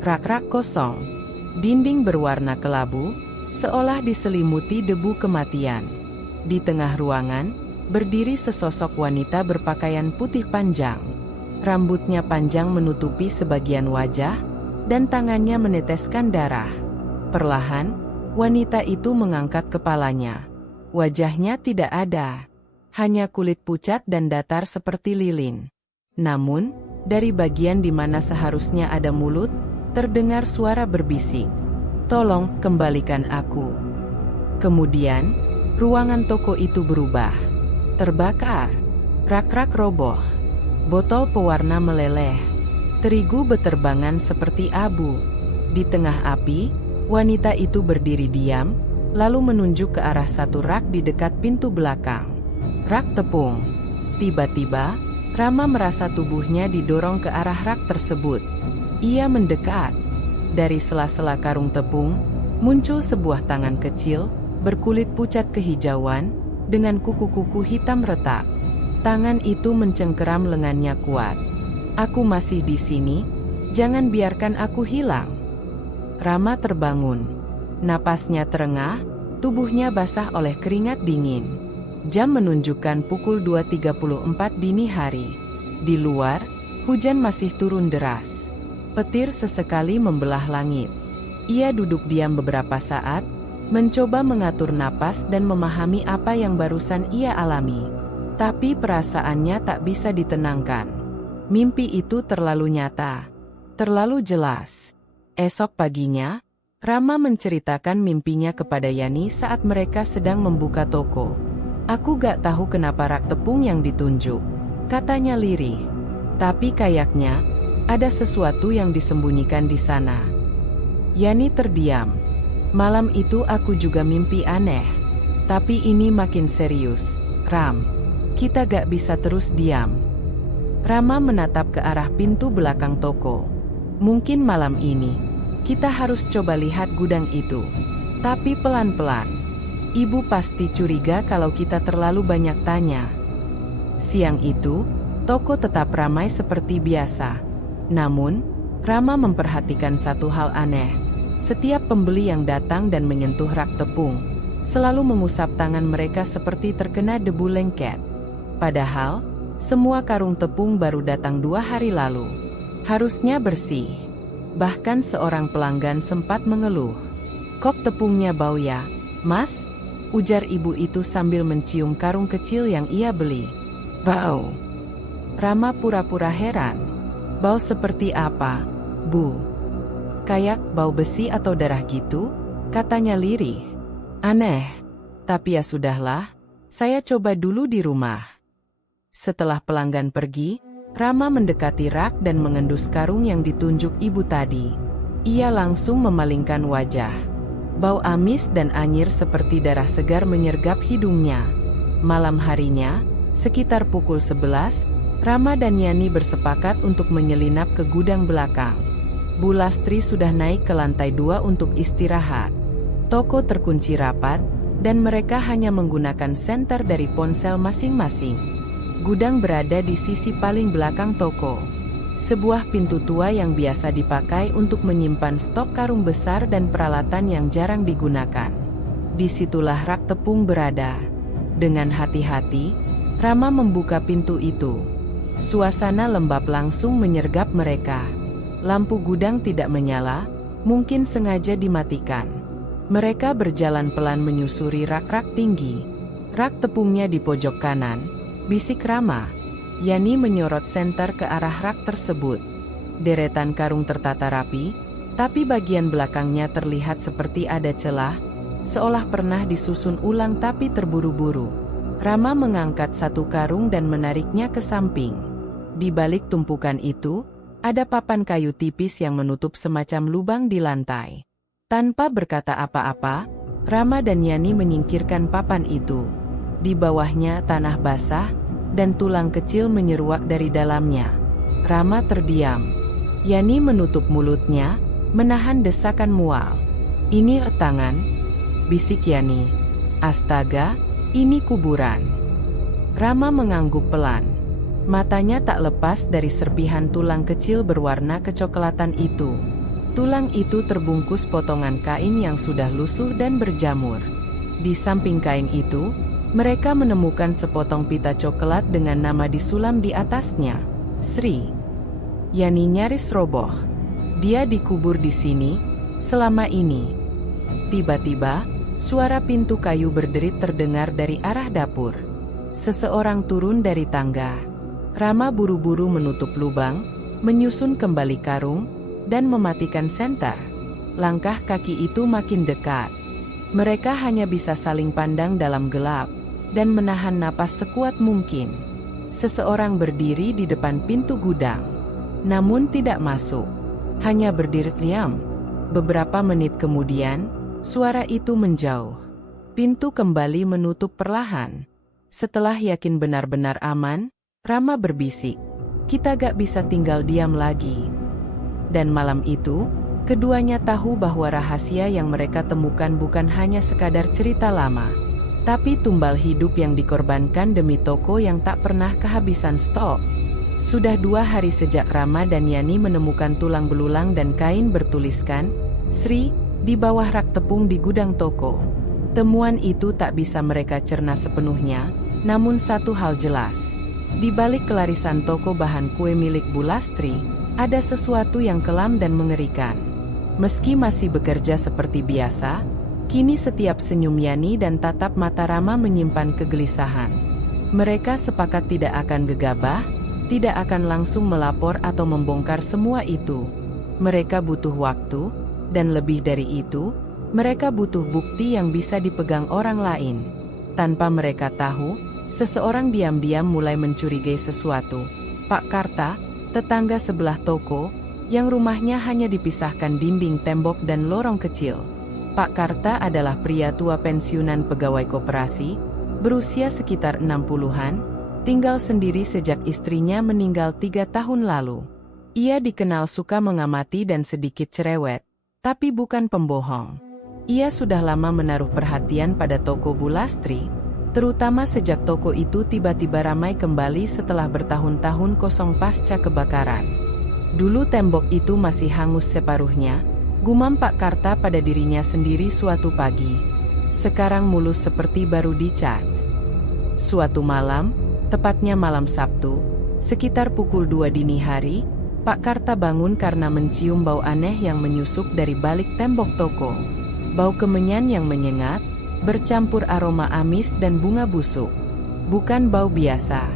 rak-rak kosong, dinding berwarna kelabu, seolah diselimuti debu kematian. Di tengah ruangan, berdiri sesosok wanita berpakaian putih panjang. Rambutnya panjang menutupi sebagian wajah, dan tangannya meneteskan darah. Perlahan, wanita itu mengangkat kepalanya. Wajahnya tidak ada, hanya kulit pucat dan datar seperti lilin. Namun, dari bagian di mana seharusnya ada mulut, terdengar suara berbisik, "Tolong, kembalikan aku." Kemudian, ruangan toko itu berubah. Terbakar, rak-rak roboh, botol pewarna meleleh, terigu beterbangan seperti abu. Di tengah api, wanita itu berdiri diam, lalu menunjuk ke arah satu rak di dekat pintu belakang. Rak tepung. Tiba-tiba, Rama merasa tubuhnya didorong ke arah rak tersebut. Ia mendekat. Dari sela-sela karung tepung, muncul sebuah tangan kecil, berkulit pucat kehijauan, dengan kuku-kuku hitam retak. Tangan itu mencengkeram lengannya kuat. "Aku masih di sini, jangan biarkan aku hilang." Rama terbangun. Napasnya terengah, tubuhnya basah oleh keringat dingin. Jam menunjukkan pukul 2:34 dini hari. Di luar, hujan masih turun deras. Petir sesekali membelah langit. Ia duduk diam beberapa saat, mencoba mengatur napas dan memahami apa yang barusan ia alami. Tapi perasaannya tak bisa ditenangkan. Mimpi itu terlalu nyata, terlalu jelas. Esok paginya, Rama menceritakan mimpinya kepada Yani saat mereka sedang membuka toko. "Aku gak tahu kenapa rak tepung yang ditunjuk," katanya lirih. "Tapi kayaknya ada sesuatu yang disembunyikan di sana." Yani terdiam. "Malam itu aku juga mimpi aneh. Tapi ini makin serius, Ram. Kita gak bisa terus diam." Rama menatap ke arah pintu belakang toko. "Mungkin malam ini kita harus coba lihat gudang itu. Tapi pelan-pelan. Ibu pasti curiga kalau kita terlalu banyak tanya." Siang itu, toko tetap ramai seperti biasa. Namun, Rama memperhatikan satu hal aneh. Setiap pembeli yang datang dan menyentuh rak tepung, selalu mengusap tangan mereka seperti terkena debu lengket. Padahal, semua karung tepung baru datang 2 hari lalu. Harusnya bersih. Bahkan seorang pelanggan sempat mengeluh. "Kok tepungnya bau ya, Mas?" ujar ibu itu sambil mencium karung kecil yang ia beli. "Bau?" Rama pura-pura heran. "Bau seperti apa, Bu?" "Kayak bau besi atau darah gitu," katanya lirih. "Aneh. Tapi ya sudahlah, saya coba dulu di rumah." Setelah pelanggan pergi, Rama mendekati rak dan mengendus karung yang ditunjuk ibu tadi. Ia langsung memalingkan wajah. Bau amis dan anyir seperti darah segar menyergap hidungnya. Malam harinya, sekitar pukul 11, Rama dan Yani bersepakat untuk menyelinap ke gudang belakang. Bu Lastri sudah naik ke lantai 2 untuk istirahat. Toko terkunci rapat, dan mereka hanya menggunakan senter dari ponsel masing-masing. Gudang berada di sisi paling belakang toko. Sebuah pintu tua yang biasa dipakai untuk menyimpan stok karung besar dan peralatan yang jarang digunakan. Disitulah rak tepung berada. Dengan hati-hati, Rama membuka pintu itu. Suasana lembab langsung menyergap mereka. Lampu gudang tidak menyala, mungkin sengaja dimatikan. Mereka berjalan pelan menyusuri rak-rak tinggi. "Rak tepungnya di pojok kanan," bisik Rama. Yani menyorot senter ke arah rak tersebut. Deretan karung tertata rapi, tapi bagian belakangnya terlihat seperti ada celah, seolah pernah disusun ulang tapi terburu-buru. Rama mengangkat satu karung dan menariknya ke samping. Di balik tumpukan itu, ada papan kayu tipis yang menutup semacam lubang di lantai. Tanpa berkata apa-apa, Rama dan Yani menyingkirkan papan itu. Di bawahnya tanah basah, dan tulang kecil menyeruak dari dalamnya. Rama terdiam. Yani menutup mulutnya, menahan desakan mual. "Ini tangan," bisik Yani. "Astaga, ini kuburan." Rama mengangguk pelan. Matanya tak lepas dari serpihan tulang kecil berwarna kecoklatan itu. Tulang itu terbungkus potongan kain yang sudah lusuh dan berjamur. Di samping kain itu, mereka menemukan sepotong pita coklat dengan nama disulam di atasnya, Sri. Yani nyaris roboh. Dia dikubur di sini, selama ini. Tiba-tiba, suara pintu kayu berderit terdengar dari arah dapur. Seseorang turun dari tangga. Rama buru-buru menutup lubang, menyusun kembali karung, dan mematikan senter. Langkah kaki itu makin dekat. Mereka hanya bisa saling pandang dalam gelap, dan menahan napas sekuat mungkin. Seseorang berdiri di depan pintu gudang, namun tidak masuk. Hanya berdiri diam. Beberapa menit kemudian, suara itu menjauh. Pintu kembali menutup perlahan. Setelah yakin benar-benar aman, Rama berbisik, "Kita gak bisa tinggal diam lagi." Dan malam itu, keduanya tahu bahwa rahasia yang mereka temukan bukan hanya sekadar cerita lama, tapi tumbal hidup yang dikorbankan demi toko yang tak pernah kehabisan stok. Sudah 2 hari sejak Rama dan Yani menemukan tulang belulang dan kain bertuliskan, Sri, di bawah rak tepung di gudang toko. Temuan itu tak bisa mereka cerna sepenuhnya, namun satu hal jelas. Di balik kelarisan toko bahan kue milik Bu Lastri, ada sesuatu yang kelam dan mengerikan. Meski masih bekerja seperti biasa, Kini setiap senyum Yani dan tatap mata Rama menyimpan kegelisahan. Mereka sepakat tidak akan gegabah, tidak akan langsung melapor atau membongkar semua itu. Mereka butuh waktu, dan lebih dari itu, mereka butuh bukti yang bisa dipegang orang lain. Tanpa mereka tahu, seseorang diam-diam mulai mencurigai sesuatu. Pak Karta, tetangga sebelah toko, yang rumahnya hanya dipisahkan dinding tembok dan lorong kecil. Pak Karta adalah pria tua pensiunan pegawai koperasi, berusia sekitar 60-an, tinggal sendiri sejak istrinya meninggal 3 tahun lalu. Ia dikenal suka mengamati dan sedikit cerewet, tapi bukan pembohong. Ia sudah lama menaruh perhatian pada toko Bulastri, terutama sejak toko itu tiba-tiba ramai kembali setelah bertahun-tahun kosong pasca kebakaran. Dulu tembok itu masih hangus separuhnya, gumam Pak Karta pada dirinya sendiri suatu pagi. Sekarang mulus seperti baru dicat. Suatu malam, tepatnya malam Sabtu, sekitar pukul 2 dini hari, Pak Karta bangun karena mencium bau aneh yang menyusup dari balik tembok toko. Bau kemenyan yang menyengat, bercampur aroma amis dan bunga busuk. Bukan bau biasa.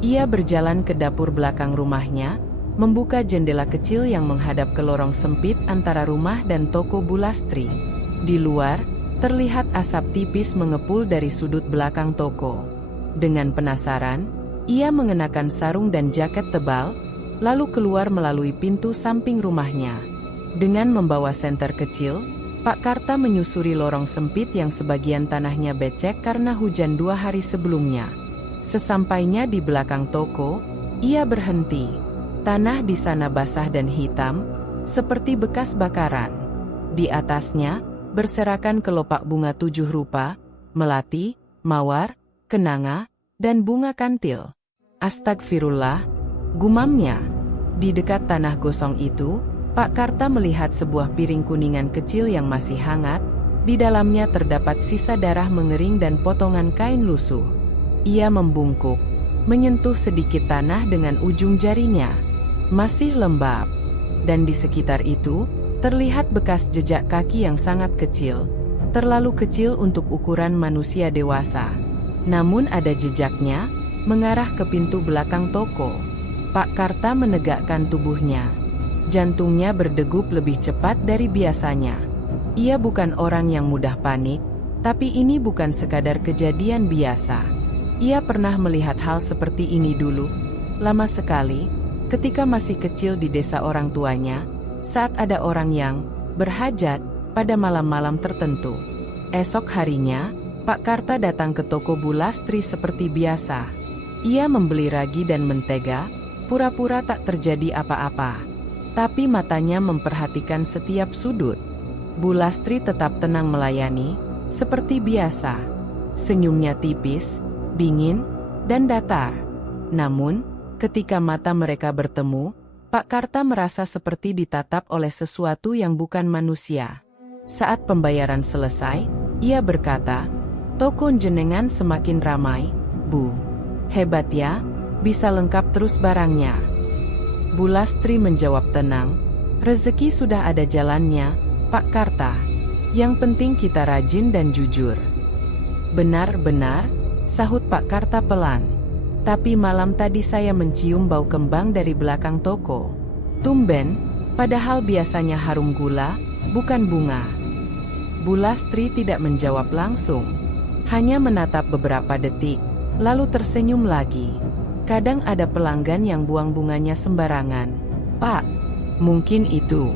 Ia berjalan ke dapur belakang rumahnya, membuka jendela kecil yang menghadap ke lorong sempit antara rumah dan toko Bulastri. Di luar, terlihat asap tipis mengepul dari sudut belakang toko. Dengan penasaran, ia mengenakan sarung dan jaket tebal, lalu keluar melalui pintu samping rumahnya. Dengan membawa senter kecil, Pak Karta menyusuri lorong sempit yang sebagian tanahnya becek karena hujan 2 hari sebelumnya. Sesampainya di belakang toko, ia berhenti. Tanah di sana basah dan hitam, seperti bekas bakaran. Di atasnya, berserakan kelopak bunga 7 rupa, melati, mawar, kenanga, dan bunga kantil. Astagfirullah, gumamnya. Di dekat tanah gosong itu, Pak Karta melihat sebuah piring kuningan kecil yang masih hangat. Di dalamnya terdapat sisa darah mengering dan potongan kain lusuh. Ia membungkuk, menyentuh sedikit tanah dengan ujung jarinya. Masih lembab. Dan di sekitar itu, terlihat bekas jejak kaki yang sangat kecil. Terlalu kecil untuk ukuran manusia dewasa. Namun ada jejaknya, mengarah ke pintu belakang toko. Pak Karta menegakkan tubuhnya. Jantungnya berdegup lebih cepat dari biasanya. Ia bukan orang yang mudah panik, tapi ini bukan sekadar kejadian biasa. Ia pernah melihat hal seperti ini dulu, lama sekali, ketika masih kecil di desa orang tuanya, saat ada orang yang berhajat pada malam-malam tertentu. Esok harinya, Pak Karta datang ke toko Bulastri seperti biasa. Ia membeli ragi dan mentega, pura-pura tak terjadi apa-apa. Tapi matanya memperhatikan setiap sudut. Bulastri tetap tenang melayani, seperti biasa. Senyumnya tipis, dingin, dan datar. Namun, ketika mata mereka bertemu, Pak Karta merasa seperti ditatap oleh sesuatu yang bukan manusia. Saat pembayaran selesai, ia berkata, "Toko jenengan semakin ramai, Bu. Hebat ya, bisa lengkap terus barangnya." Bulastri menjawab tenang, "Rezeki sudah ada jalannya, Pak Karta. Yang penting kita rajin dan jujur." "Benar-benar," sahut Pak Karta pelan. "Tapi malam tadi saya mencium bau kembang dari belakang toko. Tumben, padahal biasanya harum gula, bukan bunga." Bulastri tidak menjawab langsung, hanya menatap beberapa detik, lalu tersenyum lagi. "Kadang ada pelanggan yang buang bunganya sembarangan, Pak. Mungkin itu."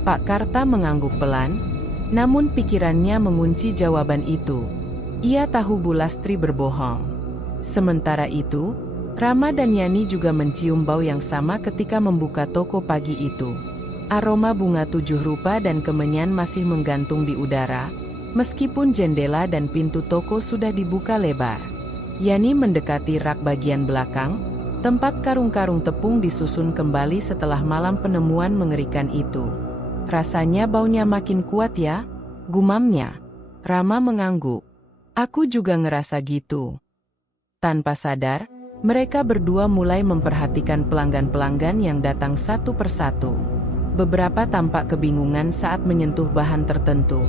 Pak Karta mengangguk pelan, namun pikirannya mengunci jawaban itu. Ia tahu Bulastri berbohong. Sementara itu, Rama dan Yani juga mencium bau yang sama ketika membuka toko pagi itu. Aroma bunga 7 rupa dan kemenyan masih menggantung di udara, meskipun jendela dan pintu toko sudah dibuka lebar. Yani mendekati rak bagian belakang, tempat karung-karung tepung disusun kembali setelah malam penemuan mengerikan itu. "Rasanya baunya makin kuat ya," gumamnya. Rama mengangguk. "Aku juga ngerasa gitu." Tanpa sadar, mereka berdua mulai memperhatikan pelanggan-pelanggan yang datang satu persatu. Beberapa tampak kebingungan saat menyentuh bahan tertentu.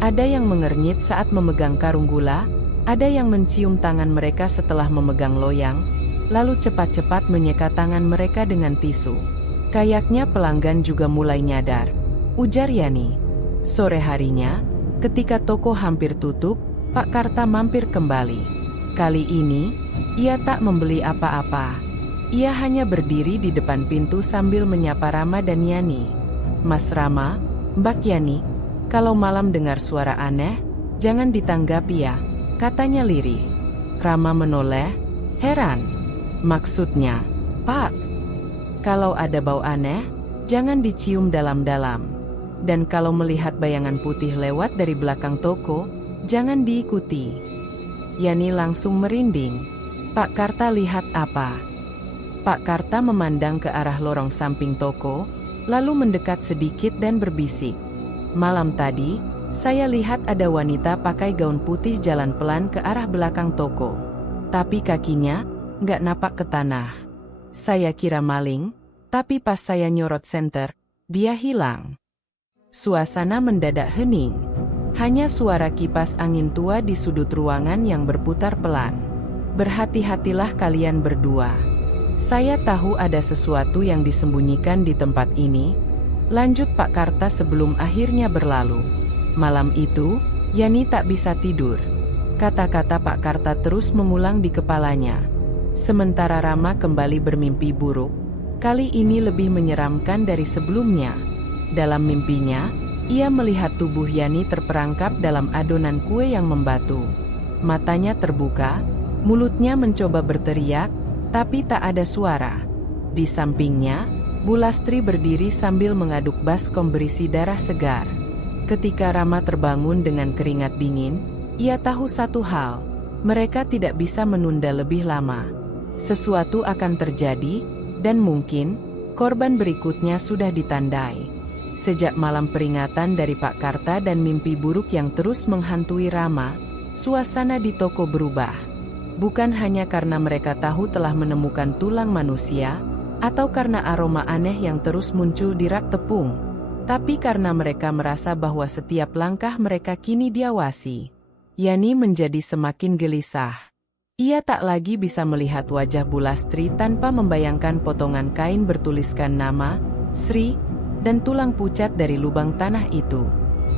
Ada yang mengernyit saat memegang karung gula, ada yang mencium tangan mereka setelah memegang loyang, lalu cepat-cepat menyeka tangan mereka dengan tisu. Kayaknya pelanggan juga mulai nyadar, ujar Yani. Sore harinya, ketika toko hampir tutup, Pak Karta mampir kembali. Kali ini, ia tak membeli apa-apa. Ia hanya berdiri di depan pintu sambil menyapa Rama dan Yani. Mas Rama, Mbak Yani, kalau malam dengar suara aneh, jangan ditanggapi ya, katanya lirih. Rama menoleh, heran. Maksudnya, Pak, kalau ada bau aneh, jangan dicium dalam-dalam. Dan kalau melihat bayangan putih lewat dari belakang toko, jangan diikuti. Yani langsung merinding. Pak Karta lihat apa? Pak Karta memandang ke arah lorong samping toko, lalu mendekat sedikit dan berbisik. Malam tadi, saya lihat ada wanita pakai gaun putih jalan pelan ke arah belakang toko. Tapi kakinya nggak napak ke tanah. Saya kira maling, tapi pas saya nyorot senter, dia hilang. Suasana mendadak hening. Hanya suara kipas angin tua di sudut ruangan yang berputar pelan. Berhati-hatilah kalian berdua. Saya tahu ada sesuatu yang disembunyikan di tempat ini, lanjut Pak Karta sebelum akhirnya berlalu. Malam itu, Yani tak bisa tidur. Kata-kata Pak Karta terus mengulang di kepalanya. Sementara Rama kembali bermimpi buruk, kali ini lebih menyeramkan dari sebelumnya. Dalam mimpinya, ia melihat tubuh Yani terperangkap dalam adonan kue yang membatu. Matanya terbuka, mulutnya mencoba berteriak, tapi tak ada suara. Di sampingnya, Bu Lastri berdiri sambil mengaduk baskom berisi darah segar. Ketika Rama terbangun dengan keringat dingin, ia tahu satu hal, mereka tidak bisa menunda lebih lama. Sesuatu akan terjadi, dan mungkin, korban berikutnya sudah ditandai. Sejak malam peringatan dari Pak Karta dan mimpi buruk yang terus menghantui Rama, suasana di toko berubah. Bukan hanya karena mereka tahu telah menemukan tulang manusia, atau karena aroma aneh yang terus muncul di rak tepung, tapi karena mereka merasa bahwa setiap langkah mereka kini diawasi. Yani menjadi semakin gelisah. Ia tak lagi bisa melihat wajah Bu Lastri tanpa membayangkan potongan kain bertuliskan nama, Sri, dan tulang pucat dari lubang tanah itu.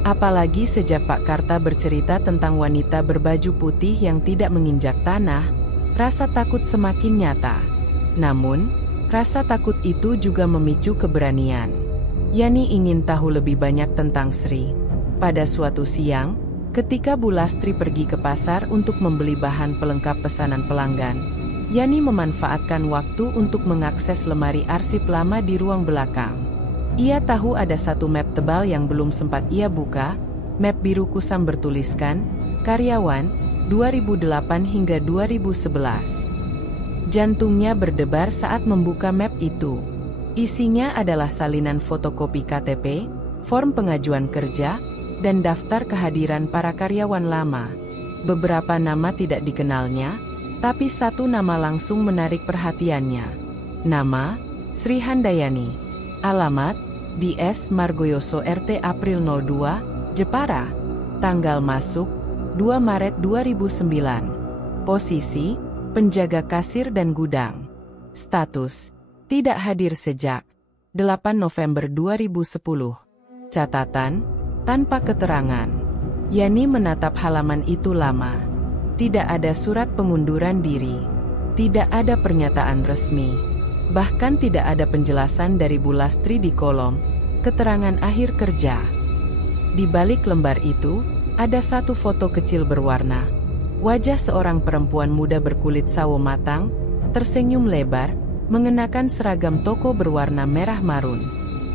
Apalagi sejak Pak Karta bercerita tentang wanita berbaju putih yang tidak menginjak tanah, rasa takut semakin nyata. Namun, rasa takut itu juga memicu keberanian. Yani ingin tahu lebih banyak tentang Sri. Pada suatu siang, ketika Bu Lastri pergi ke pasar untuk membeli bahan pelengkap pesanan pelanggan, Yani memanfaatkan waktu untuk mengakses lemari arsip lama di ruang belakang. Ia tahu ada satu map tebal yang belum sempat ia buka, map biru kusam bertuliskan, karyawan, 2008 hingga 2011. Jantungnya berdebar saat membuka map itu. Isinya adalah salinan fotokopi KTP, form pengajuan kerja, dan daftar kehadiran para karyawan lama. Beberapa nama tidak dikenalnya, tapi satu nama langsung menarik perhatiannya. Nama, Sri Handayani. Alamat, DS Margoyoso RT April 02, Jepara. Tanggal masuk, 2 Maret 2009. Posisi, penjaga kasir dan gudang. Status, tidak hadir sejak 8 November 2010. Catatan, tanpa keterangan. Yani menatap halaman itu lama. Tidak ada surat pengunduran diri. Tidak ada pernyataan resmi. Bahkan tidak ada penjelasan dari Bu Lastri di kolom keterangan akhir kerja. Di balik lembar itu, ada satu foto kecil berwarna. Wajah seorang perempuan muda berkulit sawo matang, tersenyum lebar, mengenakan seragam toko berwarna merah marun.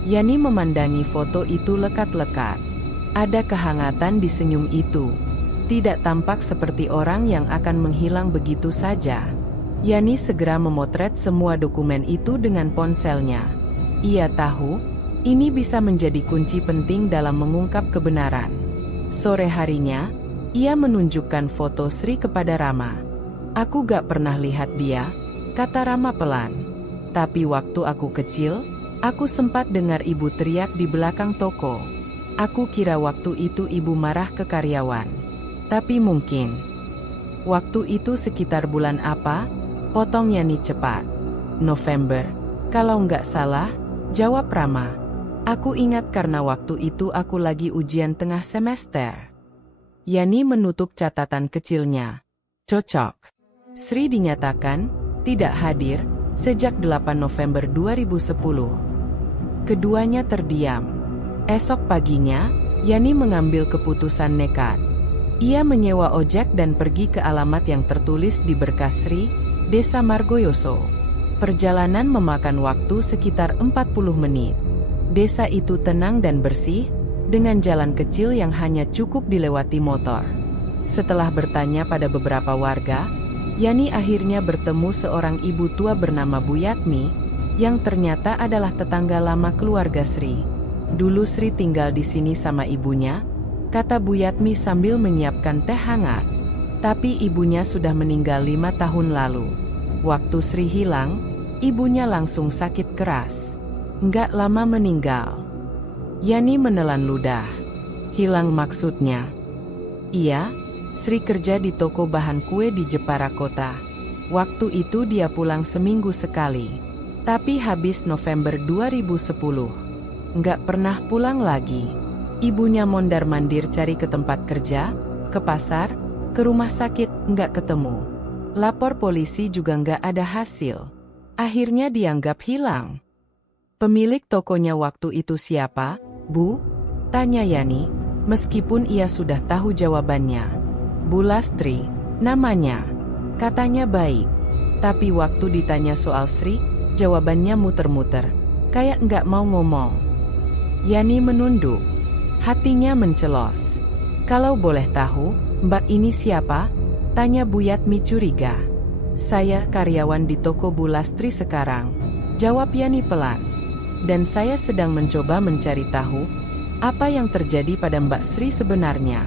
Yani memandangi foto itu lekat-lekat. Ada kehangatan di senyum itu. Tidak tampak seperti orang yang akan menghilang begitu saja. Yani segera memotret semua dokumen itu dengan ponselnya. Ia tahu, ini bisa menjadi kunci penting dalam mengungkap kebenaran. Sore harinya, ia menunjukkan foto Sri kepada Rama. Aku gak pernah lihat dia, kata Rama pelan. Tapi waktu aku kecil, aku sempat dengar ibu teriak di belakang toko. Aku kira waktu itu ibu marah ke karyawan. Tapi mungkin. Waktu itu sekitar bulan apa? Potong Yani cepat. November. Kalau nggak salah, jawab Rama. Aku ingat karena waktu itu aku lagi ujian tengah semester. Yani menutup catatan kecilnya. Cocok. Sri dinyatakan tidak hadir sejak 8 November 2010. Keduanya terdiam. Esok paginya, Yani mengambil keputusan nekat. Ia menyewa ojek dan pergi ke alamat yang tertulis di berkas Sri, Desa Margoyoso. Perjalanan memakan waktu sekitar 40 menit. Desa itu tenang dan bersih, dengan jalan kecil yang hanya cukup dilewati motor. Setelah bertanya pada beberapa warga, Yani akhirnya bertemu seorang ibu tua bernama Bu Yatmi, yang ternyata adalah tetangga lama keluarga Sri. Dulu Sri tinggal di sini sama ibunya, kata Bu Yatmi sambil menyiapkan teh hangat. Tapi ibunya sudah meninggal 5 tahun lalu. Waktu Sri hilang, ibunya langsung sakit keras. Nggak lama meninggal. Yani menelan ludah. Hilang maksudnya? Iya, Sri kerja di toko bahan kue di Jepara Kota. Waktu itu dia pulang seminggu sekali. Tapi habis November 2010. Nggak pernah pulang lagi. Ibunya mondar-mandir cari ke tempat kerja, ke pasar, ke rumah sakit, nggak ketemu. Lapor polisi juga nggak ada hasil. Akhirnya dianggap hilang. Pemilik tokonya waktu itu siapa, Bu? Tanya Yani, meskipun ia sudah tahu jawabannya. Bu Lastri, namanya. Katanya baik. Tapi waktu ditanya soal Sri, jawabannya muter-muter. Kayak nggak mau ngomong. Yani menunduk. Hatinya mencelos. Kalau boleh tahu, Mbak ini siapa? Tanya Bu Yatmi curiga. Saya karyawan di toko Bu Lastri sekarang. Jawab Yani pelan. Dan saya sedang mencoba mencari tahu, apa yang terjadi pada Mbak Sri sebenarnya.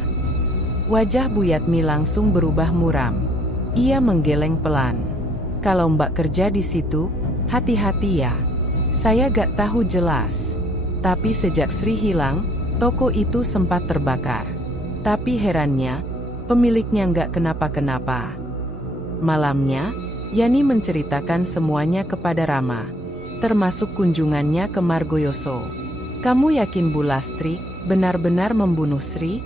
Wajah Bu Yatmi langsung berubah muram. Ia menggeleng pelan. Kalau Mbak kerja di situ, hati-hati ya. Saya gak tahu jelas. Tapi sejak Sri hilang, toko itu sempat terbakar. Tapi herannya, pemiliknya nggak kenapa-kenapa. Malamnya, Yani menceritakan semuanya kepada Rama, termasuk kunjungannya ke Margoyoso. Kamu yakin Bu Lastri benar-benar membunuh Sri?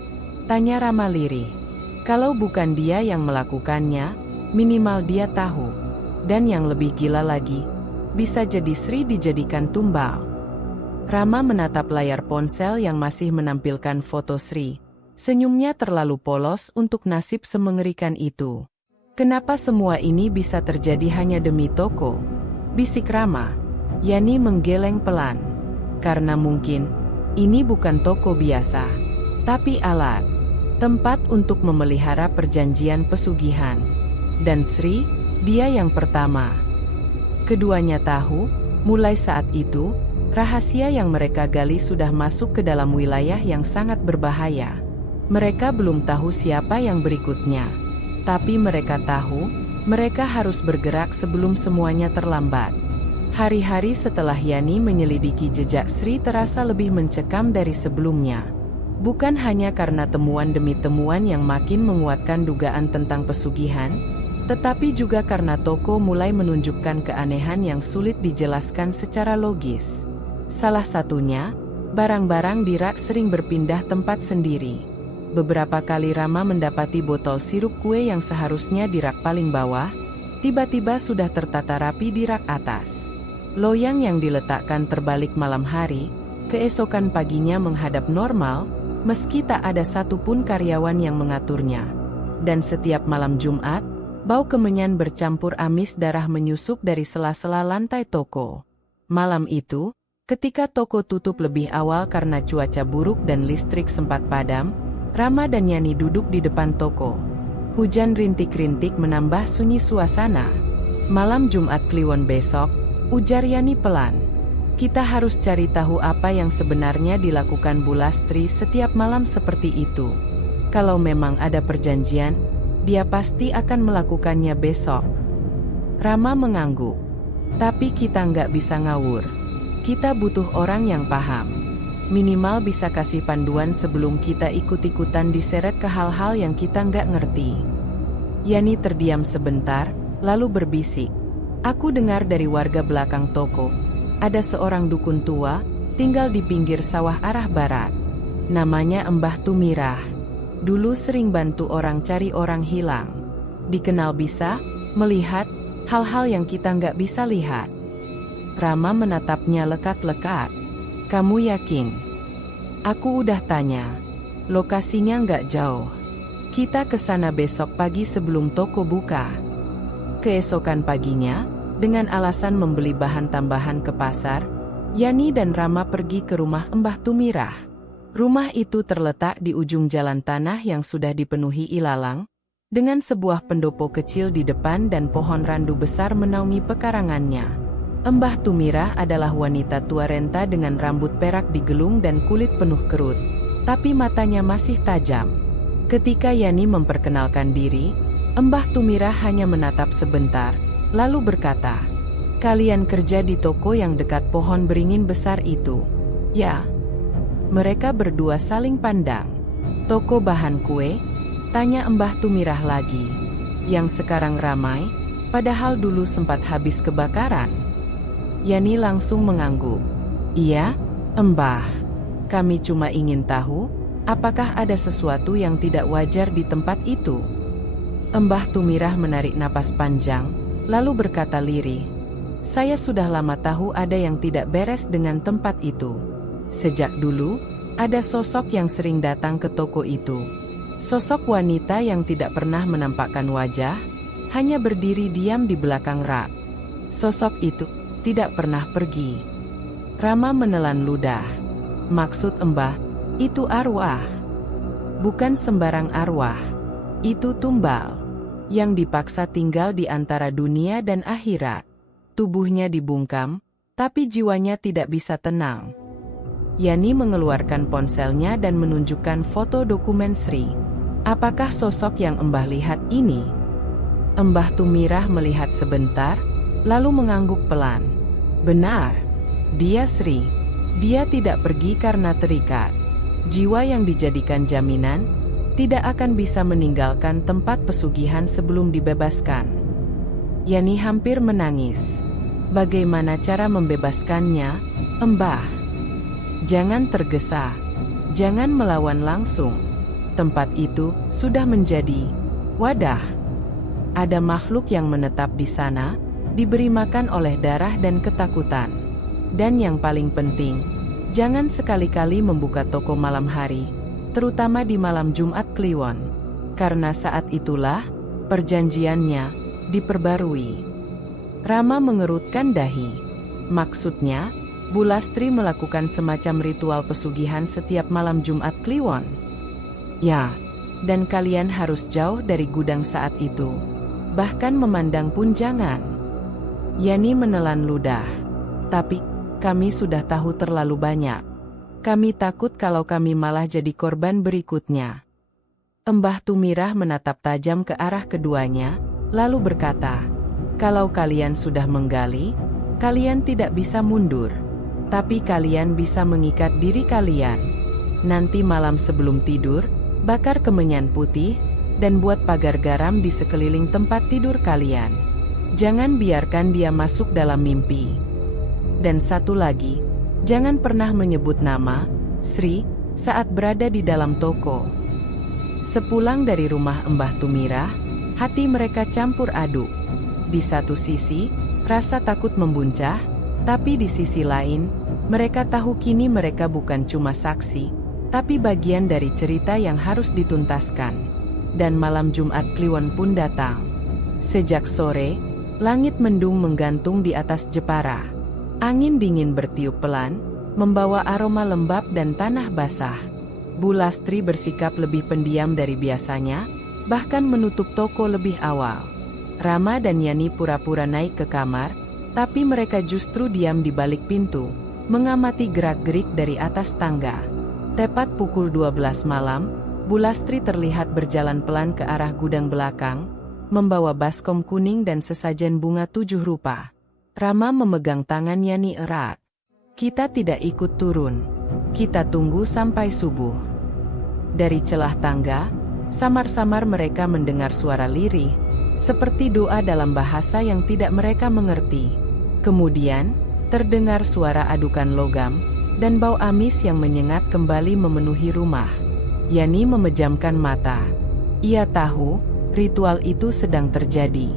Tanya Rama lirih. Kalau bukan dia yang melakukannya, minimal dia tahu. Dan yang lebih gila lagi, bisa jadi Sri dijadikan tumbal. Rama menatap layar ponsel yang masih menampilkan foto Sri. Senyumnya terlalu polos untuk nasib semengerikan itu. Kenapa semua ini bisa terjadi hanya demi toko? Bisik Rama. Yani menggeleng pelan. Karena mungkin, ini bukan toko biasa. Tapi alat. Tempat untuk memelihara perjanjian pesugihan. Dan Sri, dia yang pertama. Keduanya tahu, mulai saat itu, rahasia yang mereka gali sudah masuk ke dalam wilayah yang sangat berbahaya. Mereka belum tahu siapa yang berikutnya. Tapi mereka tahu, mereka harus bergerak sebelum semuanya terlambat. Hari-hari setelah Yani menyelidiki jejak Sri terasa lebih mencekam dari sebelumnya. Bukan hanya karena temuan demi temuan yang makin menguatkan dugaan tentang pesugihan, tetapi juga karena toko mulai menunjukkan keanehan yang sulit dijelaskan secara logis. Salah satunya, barang-barang di rak sering berpindah tempat sendiri. Beberapa kali Rama mendapati botol sirup kue yang seharusnya di rak paling bawah, tiba-tiba sudah tertata rapi di rak atas. Loyang yang diletakkan terbalik malam hari, keesokan paginya menghadap normal, meski tak ada satupun karyawan yang mengaturnya. Dan setiap malam Jumat, bau kemenyan bercampur amis darah menyusup dari sela-sela lantai toko. Malam itu, ketika toko tutup lebih awal karena cuaca buruk dan listrik sempat padam, Rama dan Yani duduk di depan toko. Hujan rintik-rintik menambah sunyi suasana. Malam Jumat Kliwon besok, ujar Yani pelan. Kita harus cari tahu apa yang sebenarnya dilakukan Bu Lastri setiap malam seperti itu. Kalau memang ada perjanjian, dia pasti akan melakukannya besok. Rama mengangguk. Tapi kita nggak bisa ngawur. Kita butuh orang yang paham. Minimal bisa kasih panduan sebelum kita ikut-ikutan diseret ke hal-hal yang kita nggak ngerti. Yani terdiam sebentar, lalu berbisik. Aku dengar dari warga belakang toko. Ada seorang dukun tua, tinggal di pinggir sawah arah barat. Namanya Mbah Tumirah. Dulu sering bantu orang cari orang hilang. Dikenal bisa melihat hal-hal yang kita nggak bisa lihat. Rama menatapnya lekat-lekat. Kamu yakin? Aku udah tanya. Lokasinya nggak jauh. Kita ke sana besok pagi sebelum toko buka. Keesokan paginya, dengan alasan membeli bahan tambahan ke pasar, Yani dan Rama pergi ke rumah Mbah Tumirah. Rumah itu terletak di ujung jalan tanah yang sudah dipenuhi ilalang, dengan sebuah pendopo kecil di depan dan pohon randu besar menaungi pekarangannya. Mbah Tumirah adalah wanita tua renta dengan rambut perak digelung dan kulit penuh kerut, tapi matanya masih tajam. Ketika Yani memperkenalkan diri, Mbah Tumirah hanya menatap sebentar, lalu berkata, "Kalian kerja di toko yang dekat pohon beringin besar itu?" "Ya." Mereka berdua saling pandang. "Toko bahan kue?" tanya Mbah Tumirah lagi. "Yang sekarang ramai, padahal dulu sempat habis kebakaran." Yani langsung mengangguk. "Iya, Mbah. Kami cuma ingin tahu, apakah ada sesuatu yang tidak wajar di tempat itu?" Mbah Tumirah menarik napas panjang, lalu berkata lirih, "Saya sudah lama tahu ada yang tidak beres dengan tempat itu. Sejak dulu, ada sosok yang sering datang ke toko itu. Sosok wanita yang tidak pernah menampakkan wajah, hanya berdiri diam di belakang rak. Sosok itu tidak pernah pergi." Rama menelan ludah. "Maksud Mbah, itu arwah?" "Bukan sembarang arwah. Itu tumbal, yang dipaksa tinggal di antara dunia dan akhirat. Tubuhnya dibungkam, tapi jiwanya tidak bisa tenang." Yani mengeluarkan ponselnya dan menunjukkan foto dokumen Sri. "Apakah sosok yang Mbah lihat ini?" Mbah Tumirah melihat sebentar, lalu mengangguk pelan. "Benar. Dia Sri. Dia tidak pergi karena terikat. Jiwa yang dijadikan jaminan, tidak akan bisa meninggalkan tempat pesugihan sebelum dibebaskan." Yani hampir menangis. "Bagaimana cara membebaskannya, Mbah?" "Jangan tergesa. Jangan melawan langsung. Tempat itu sudah menjadi wadah. Ada makhluk yang menetap di sana, diberi makan oleh darah dan ketakutan. Dan yang paling penting, jangan sekali-kali membuka toko malam hari, terutama di malam Jumat Kliwon. Karena saat itulah perjanjiannya diperbarui." Rama mengerutkan dahi. "Maksudnya, Bu Lastri melakukan semacam ritual pesugihan setiap malam Jumat Kliwon?" "Ya, dan kalian harus jauh dari gudang saat itu. Bahkan memandang pun jangan." Yani menelan ludah. "Tapi, kami sudah tahu terlalu banyak. Kami takut kalau kami malah jadi korban berikutnya." Mbah Tumirah menatap tajam ke arah keduanya, lalu berkata, "Kalau kalian sudah menggali, kalian tidak bisa mundur. Tapi kalian bisa mengikat diri kalian. Nanti malam sebelum tidur, bakar kemenyan putih, dan buat pagar garam di sekeliling tempat tidur kalian. Jangan biarkan dia masuk dalam mimpi. Dan satu lagi, jangan pernah menyebut nama Sri saat berada di dalam toko." Sepulang dari rumah Mbah Tumirah, hati mereka campur aduk. Di satu sisi, rasa takut membuncah, tapi di sisi lain, mereka tahu kini mereka bukan cuma saksi, tapi bagian dari cerita yang harus dituntaskan. Dan malam Jumat Kliwon pun datang. Sejak sore, langit mendung menggantung di atas Jepara. Angin dingin bertiup pelan, membawa aroma lembab dan tanah basah. Bu Lastri bersikap lebih pendiam dari biasanya, bahkan menutup toko lebih awal. Rama dan Yani pura-pura naik ke kamar, tapi mereka justru diam di balik pintu, mengamati gerak-gerik dari atas tangga. Tepat pukul 12 malam, Bu Lastri terlihat berjalan pelan ke arah gudang belakang, membawa baskom kuning dan sesajen bunga 7 rupa. Rama memegang tangan Yani erat. "Kita tidak ikut turun. Kita tunggu sampai subuh. Dari celah tangga, samar-samar mereka mendengar suara lirih, seperti doa dalam bahasa yang tidak mereka mengerti. Kemudian, terdengar suara adukan logam, dan bau amis yang menyengat kembali memenuhi rumah. Yani memejamkan mata. Ia tahu, ritual itu sedang terjadi.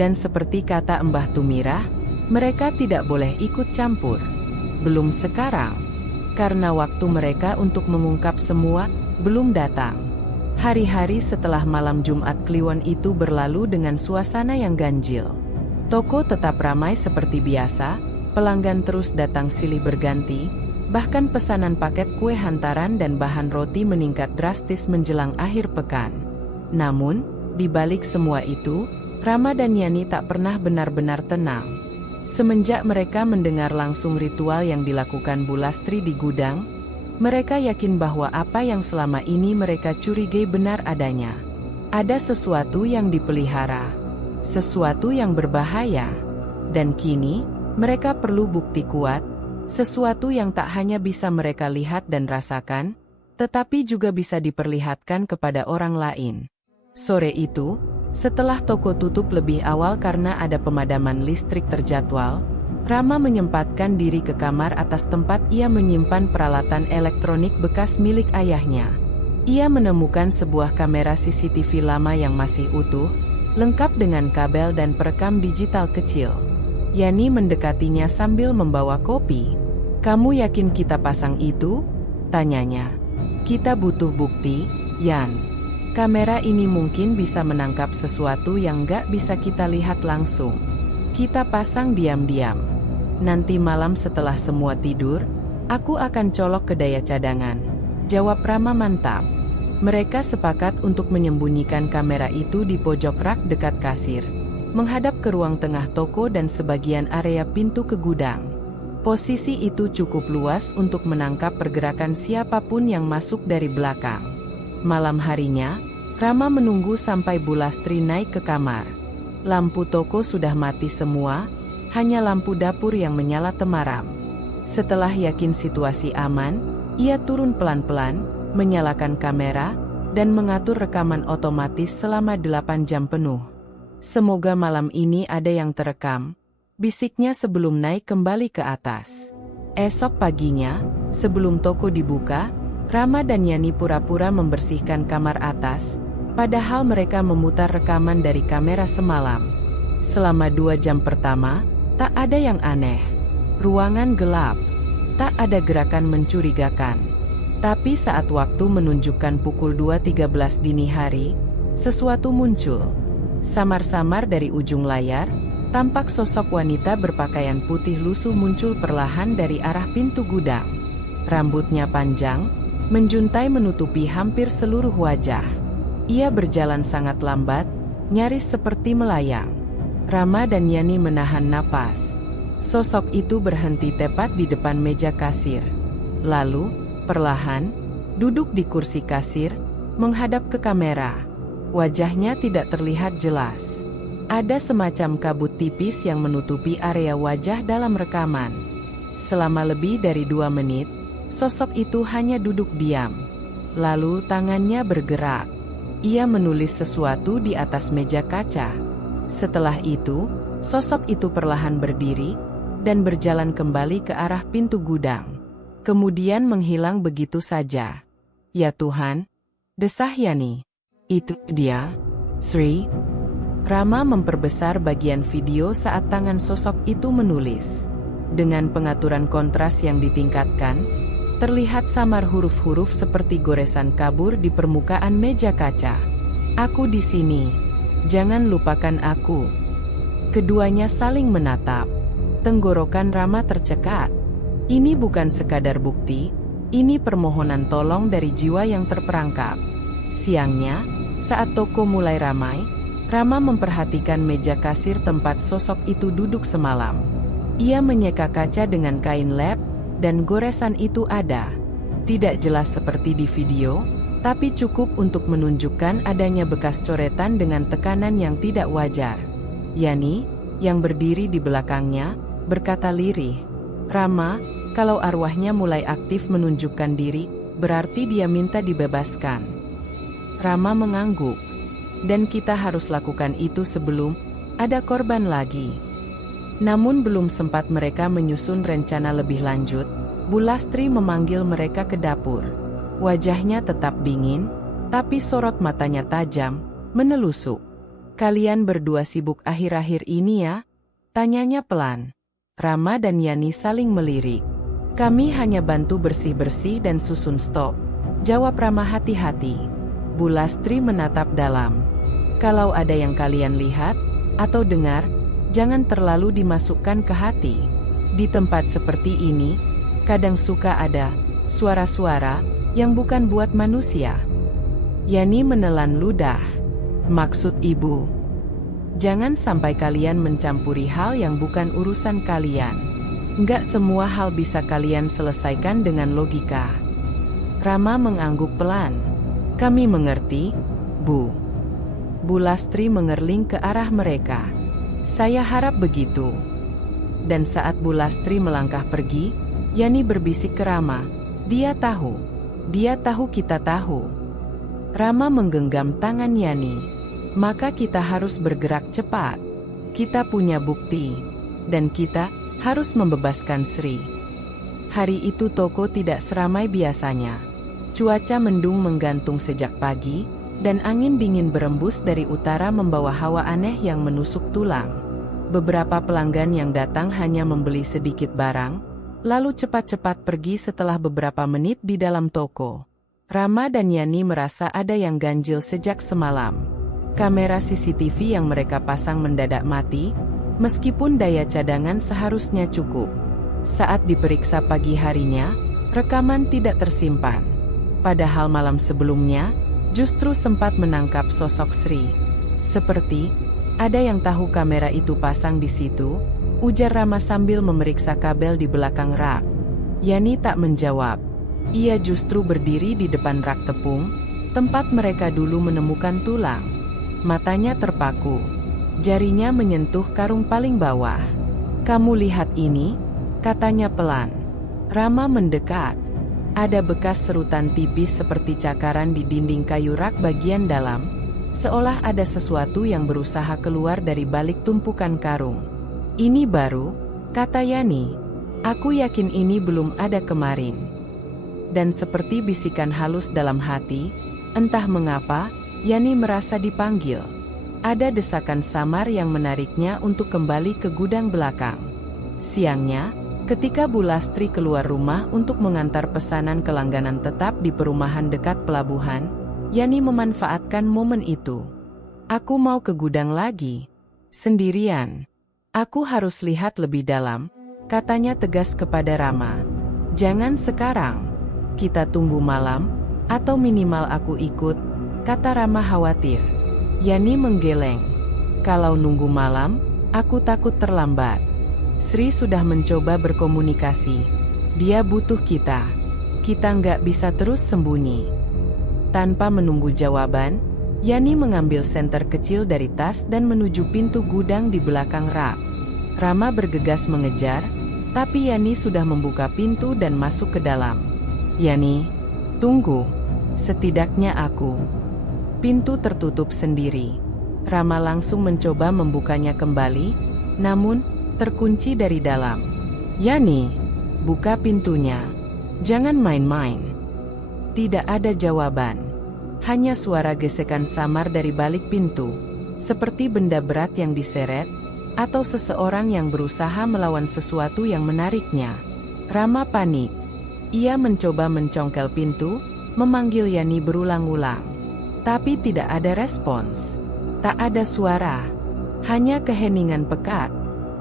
Dan seperti kata Mbah Tumirah, mereka tidak boleh ikut campur. Belum sekarang. Karena waktu mereka untuk mengungkap semua, belum datang. Hari-hari setelah malam Jumat Kliwon itu berlalu dengan suasana yang ganjil. Toko tetap ramai seperti biasa, pelanggan terus datang silih berganti, bahkan pesanan paket kue hantaran dan bahan roti meningkat drastis menjelang akhir pekan. Namun, di balik semua itu, Rama dan Yani tak pernah benar-benar tenang. Semenjak mereka mendengar langsung ritual yang dilakukan Bu Lastri di gudang, mereka yakin bahwa apa yang selama ini mereka curigai benar adanya. Ada sesuatu yang dipelihara, sesuatu yang berbahaya, dan kini mereka perlu bukti kuat, sesuatu yang tak hanya bisa mereka lihat dan rasakan, tetapi juga bisa diperlihatkan kepada orang lain. Sore itu, setelah toko tutup lebih awal karena ada pemadaman listrik terjadwal, Rama menyempatkan diri ke kamar atas tempat ia menyimpan peralatan elektronik bekas milik ayahnya. Ia menemukan sebuah kamera CCTV lama yang masih utuh, lengkap dengan kabel dan perekam digital kecil. Yani mendekatinya sambil membawa kopi. "Kamu yakin kita pasang itu?" tanyanya. "Kita butuh bukti, Yan. Kamera ini mungkin bisa menangkap sesuatu yang gak bisa kita lihat langsung. Kita pasang diam-diam. Nanti malam setelah semua tidur, aku akan colok ke daya cadangan," jawab Rama mantap. Mereka sepakat untuk menyembunyikan kamera itu di pojok rak dekat kasir, menghadap ke ruang tengah toko dan sebagian area pintu ke gudang. Posisi itu cukup luas untuk menangkap pergerakan siapapun yang masuk dari belakang. Malam harinya, Rama menunggu sampai Bu Lastri naik ke kamar. Lampu toko sudah mati semua, hanya lampu dapur yang menyala temaram. Setelah yakin situasi aman, ia turun pelan-pelan, menyalakan kamera, dan mengatur rekaman otomatis selama 8 jam penuh. "Semoga malam ini ada yang terekam," bisiknya sebelum naik kembali ke atas. Esok paginya, sebelum toko dibuka, Rama dan Yani pura-pura membersihkan kamar atas, padahal mereka memutar rekaman dari kamera semalam. Selama 2 jam pertama, tak ada yang aneh. Ruangan gelap, tak ada gerakan mencurigakan. Tapi saat waktu menunjukkan pukul 2.13 dini hari, sesuatu muncul. Samar-samar dari ujung layar, tampak sosok wanita berpakaian putih lusuh muncul perlahan dari arah pintu gudang. Rambutnya panjang, menjuntai menutupi hampir seluruh wajah. Ia berjalan sangat lambat, nyaris seperti melayang. Rama dan Yani menahan napas. Sosok itu berhenti tepat di depan meja kasir. Lalu, perlahan, duduk di kursi kasir, menghadap ke kamera. Wajahnya tidak terlihat jelas. Ada semacam kabut tipis yang menutupi area wajah dalam rekaman. Selama lebih dari 2 menit, sosok itu hanya duduk diam. Lalu tangannya bergerak. Ia menulis sesuatu di atas meja kaca. Setelah itu, sosok itu perlahan berdiri, dan berjalan kembali ke arah pintu gudang. Kemudian menghilang begitu saja. "Ya Tuhan," desah Yani. "Itu dia, Sri." Rama memperbesar bagian video saat tangan sosok itu menulis. Dengan pengaturan kontras yang ditingkatkan, terlihat samar huruf-huruf seperti goresan kabur di permukaan meja kaca. "Aku di sini. Jangan lupakan aku." Keduanya saling menatap. Tenggorokan Rama tercekat. Ini bukan sekadar bukti, ini permohonan tolong dari jiwa yang terperangkap. Siangnya, saat toko mulai ramai, Rama memperhatikan meja kasir tempat sosok itu duduk semalam. Ia menyeka kaca dengan kain lap, dan goresan itu ada. Tidak jelas seperti di video, tapi cukup untuk menunjukkan adanya bekas coretan dengan tekanan yang tidak wajar. Yani, yang berdiri di belakangnya, berkata lirih, "Rama, Kalau arwahnya mulai aktif menunjukkan diri, berarti dia minta dibebaskan. Rama mengangguk. Dan kita harus lakukan itu sebelum ada korban lagi. Namun belum sempat mereka menyusun rencana lebih lanjut, Bulastri memanggil mereka ke dapur. Wajahnya tetap dingin, tapi sorot matanya tajam, menelusuk. "Kalian berdua sibuk akhir-akhir ini ya?" tanyanya pelan. Rama dan Yani saling melirik. "Kami hanya bantu bersih-bersih dan susun stok," jawab Rama hati-hati. Bulastri menatap dalam. "Kalau ada yang kalian lihat atau dengar, jangan terlalu dimasukkan ke hati. Di tempat seperti ini, kadang suka ada suara-suara yang bukan buat manusia." Yani menelan ludah. "Maksud ibu? Jangan sampai kalian mencampuri hal yang bukan urusan kalian. Nggak semua hal bisa kalian selesaikan dengan logika." Rama mengangguk pelan. "Kami mengerti, Bu." Bulastri mengerling ke arah mereka. "Saya harap begitu." Dan saat Bulastri melangkah pergi, Yani berbisik ke Rama, Dia tahu kita tahu." Rama menggenggam tangan Yani. "Maka kita harus bergerak cepat. Kita punya bukti. Dan kita harus membebaskan Sri." Hari itu toko tidak seramai biasanya. Cuaca mendung menggantung sejak pagi, dan angin dingin berembus dari utara membawa hawa aneh yang menusuk tulang. Beberapa pelanggan yang datang hanya membeli sedikit barang, lalu cepat-cepat pergi setelah beberapa menit di dalam toko. Rama dan Yani merasa ada yang ganjil sejak semalam. Kamera CCTV yang mereka pasang mendadak mati, meskipun daya cadangan seharusnya cukup. Saat diperiksa pagi harinya, rekaman tidak tersimpan. Padahal malam sebelumnya, justru sempat menangkap sosok Sri. "Seperti ada yang tahu kamera itu pasang di situ," ujar Rama sambil memeriksa kabel di belakang rak. Yani tak menjawab. Ia justru berdiri di depan rak tepung, tempat mereka dulu menemukan tulang. Matanya terpaku. Jarinya menyentuh karung paling bawah. "Kamu lihat ini?" katanya pelan. Rama mendekat. Ada bekas serutan tipis seperti cakaran di dinding kayu rak bagian dalam, seolah ada sesuatu yang berusaha keluar dari balik tumpukan karung. "Ini baru," kata Yani. "Aku yakin ini belum ada kemarin." Dan seperti bisikan halus dalam hati, entah mengapa, Yani merasa dipanggil. Ada desakan samar yang menariknya untuk kembali ke gudang belakang. Siangnya, ketika Bulastri keluar rumah untuk mengantar pesanan ke langganan tetap di perumahan dekat pelabuhan, Yani memanfaatkan momen itu. "Aku mau ke gudang lagi. Sendirian. Aku harus lihat lebih dalam," katanya tegas kepada Rama. "Jangan sekarang. Kita tunggu malam, atau minimal aku ikut," kata Rama khawatir. Yani menggeleng. "Kalau nunggu malam, aku takut terlambat. Sri sudah mencoba berkomunikasi. Dia butuh kita. Kita nggak bisa terus sembunyi." Tanpa menunggu jawaban, Yani mengambil senter kecil dari tas dan menuju pintu gudang di belakang rak. Rama bergegas mengejar, tapi Yani sudah membuka pintu dan masuk ke dalam. "Yani, tunggu. Setidaknya aku." Pintu tertutup sendiri. Rama langsung mencoba membukanya kembali, namun terkunci dari dalam. "Yani, buka pintunya. Jangan main-main." Tidak ada jawaban. Hanya suara gesekan samar dari balik pintu, seperti benda berat yang diseret, atau seseorang yang berusaha melawan sesuatu yang menariknya. Rama panik. Ia mencoba mencongkel pintu, memanggil Yani berulang-ulang. Tapi tidak ada respons. Tak ada suara. Hanya keheningan pekat.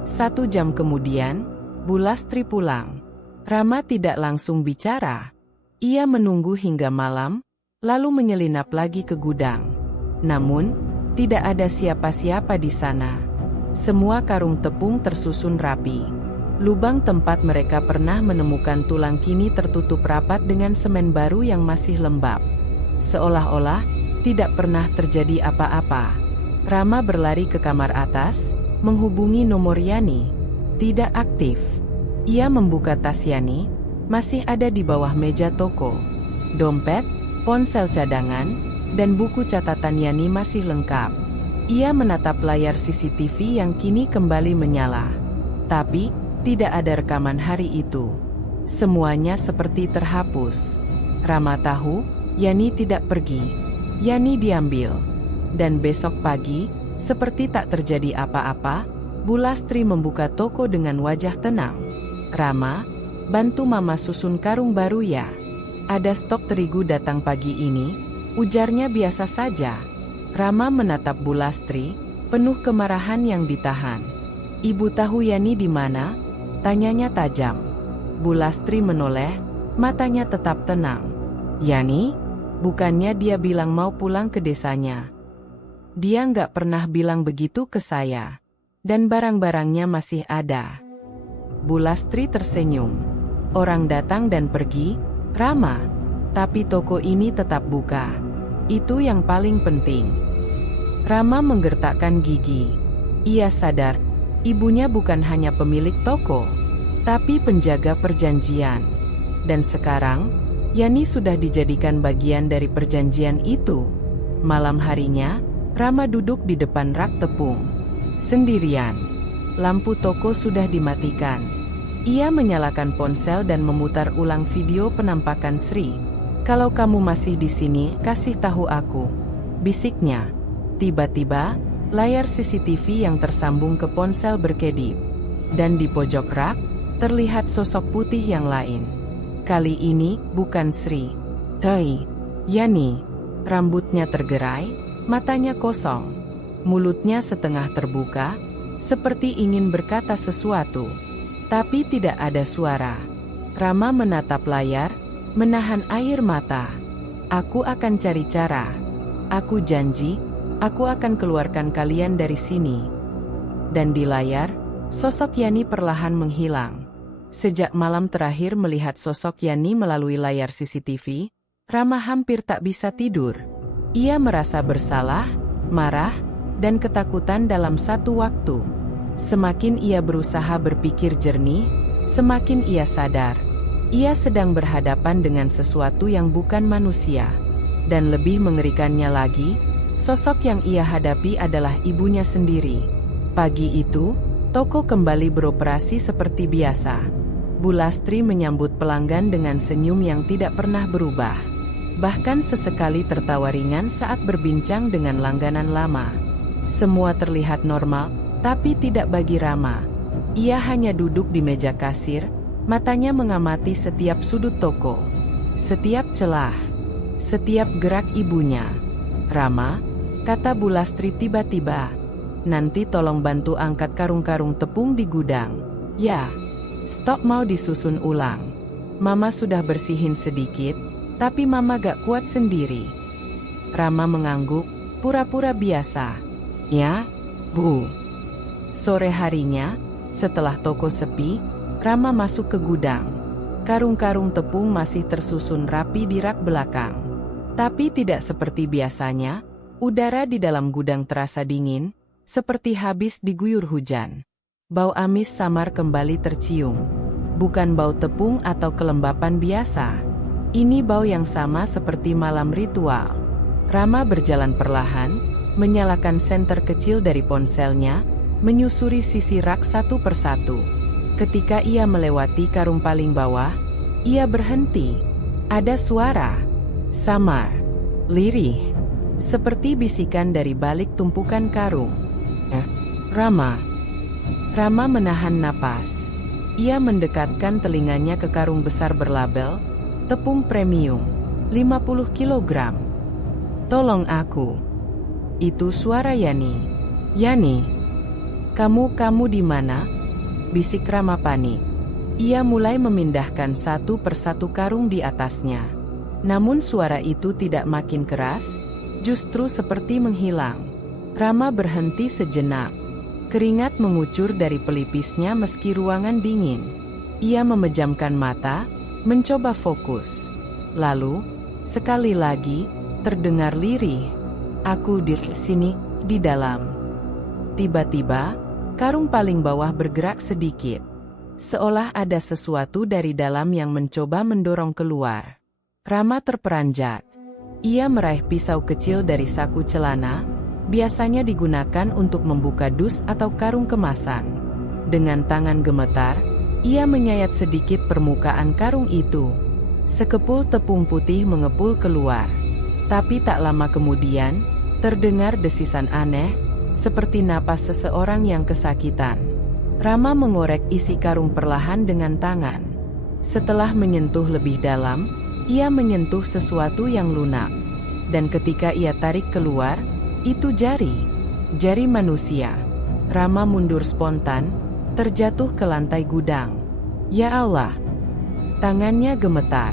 1 jam kemudian, Bulastri pulang. Rama tidak langsung bicara. Ia menunggu hingga malam, lalu menyelinap lagi ke gudang. Namun, tidak ada siapa-siapa di sana. Semua karung tepung tersusun rapi. Lubang tempat mereka pernah menemukan tulang kini tertutup rapat dengan semen baru yang masih lembab. Seolah-olah tidak pernah terjadi apa-apa. Rama berlari ke kamar atas, menghubungi nomor Yani. Tidak aktif. Ia membuka tas Yani, masih ada di bawah meja toko. Dompet, ponsel cadangan, dan buku catatan Yani masih lengkap. Ia menatap layar CCTV yang kini kembali menyala. Tapi, tidak ada rekaman hari itu. Semuanya seperti terhapus. Rama tahu, Yani tidak pergi. Yani diambil. Dan besok pagi, seperti tak terjadi apa-apa, Bu Lastri membuka toko dengan wajah tenang. "Rama, bantu Mama susun karung baru ya. Ada stok terigu datang pagi ini," ujarnya biasa saja. Rama menatap Bu Lastri, penuh kemarahan yang ditahan. "Ibu tahu Yani di mana?" tanyanya tajam. Bu Lastri menoleh, matanya tetap tenang. "Yani? Bukannya dia bilang mau pulang ke desanya. Dia nggak pernah bilang begitu ke saya. Dan barang-barangnya masih ada." Bu Lastri tersenyum. "Orang datang dan pergi, Rama. Tapi toko ini tetap buka. Itu yang paling penting." Rama menggertakkan gigi. Ia sadar, ibunya bukan hanya pemilik toko, tapi penjaga perjanjian. Dan sekarang, Yani sudah dijadikan bagian dari perjanjian itu. Malam harinya, Rama duduk di depan rak tepung. Sendirian. Lampu toko sudah dimatikan. Ia menyalakan ponsel dan memutar ulang video penampakan Sri. "Kalau kamu masih di sini, kasih tahu aku," bisiknya. Tiba-tiba, layar CCTV yang tersambung ke ponsel berkedip. Dan di pojok rak, terlihat sosok putih yang lain. Kali ini, bukan Sri. Tapi, Yani. Rambutnya tergerai, matanya kosong. Mulutnya setengah terbuka, seperti ingin berkata sesuatu. Tapi tidak ada suara. Rama menatap layar, menahan air mata. "Aku akan cari cara. Aku janji, aku akan keluarkan kalian dari sini." Dan di layar, sosok Yani perlahan menghilang. Sejak malam terakhir melihat sosok Yani melalui layar CCTV, Rama hampir tak bisa tidur. Ia merasa bersalah, marah, dan ketakutan dalam satu waktu. Semakin ia berusaha berpikir jernih, semakin ia sadar. Ia sedang berhadapan dengan sesuatu yang bukan manusia. Dan lebih mengerikannya lagi, sosok yang ia hadapi adalah ibunya sendiri. Pagi itu, toko kembali beroperasi seperti biasa. Bu Lastri menyambut pelanggan dengan senyum yang tidak pernah berubah. Bahkan sesekali tertawa ringan saat berbincang dengan langganan lama. Semua terlihat normal, tapi tidak bagi Rama. Ia hanya duduk di meja kasir, matanya mengamati setiap sudut toko, setiap celah, setiap gerak ibunya. "Rama," kata Bu Lastri tiba-tiba, "nanti tolong bantu angkat karung-karung tepung di gudang." "Ya." "Stok mau disusun ulang. Mama sudah bersihin sedikit, tapi Mama gak kuat sendiri." Rama mengangguk, pura-pura biasa. "Ya, Bu." Sore harinya, setelah toko sepi, Rama masuk ke gudang. Karung-karung tepung masih tersusun rapi di rak belakang. Tapi tidak seperti biasanya, udara di dalam gudang terasa dingin, seperti habis diguyur hujan. Bau amis samar kembali tercium. Bukan bau tepung atau kelembapan biasa. Ini bau yang sama seperti malam ritual. Rama berjalan perlahan, menyalakan senter kecil dari ponselnya, menyusuri sisi rak satu persatu. Ketika ia melewati karung paling bawah, ia berhenti. Ada suara. Samar. Lirih. Seperti bisikan dari balik tumpukan karung. Rama." Rama menahan napas. Ia mendekatkan telinganya ke karung besar berlabel, "Tepung premium, 50 kilogram. Tolong aku." Itu suara Yani. "Yani, kamu di mana?" bisik Rama panik. Ia mulai memindahkan satu persatu karung di atasnya. Namun suara itu tidak makin keras, justru seperti menghilang. Rama berhenti sejenak. Keringat mengucur dari pelipisnya meski ruangan dingin. Ia memejamkan mata, mencoba fokus. Lalu, sekali lagi, terdengar lirih. "Aku di sini, di dalam." Tiba-tiba, karung paling bawah bergerak sedikit. seolah ada sesuatu dari dalam yang mencoba mendorong keluar. Rama terperanjat. Ia meraih pisau kecil dari saku celana, biasanya digunakan untuk membuka dus atau karung kemasan. Dengan tangan gemetar, ia menyayat sedikit permukaan karung itu. Sekepul tepung putih mengepul keluar. Tapi tak lama kemudian, terdengar desisan aneh, seperti napas seseorang yang kesakitan. Rama mengorek isi karung perlahan dengan tangan. Setelah menyentuh lebih dalam, ia menyentuh sesuatu yang lunak. Dan ketika ia tarik keluar, itu jari manusia. Rama mundur spontan, terjatuh ke lantai gudang. Ya Allah! Tangannya gemetar.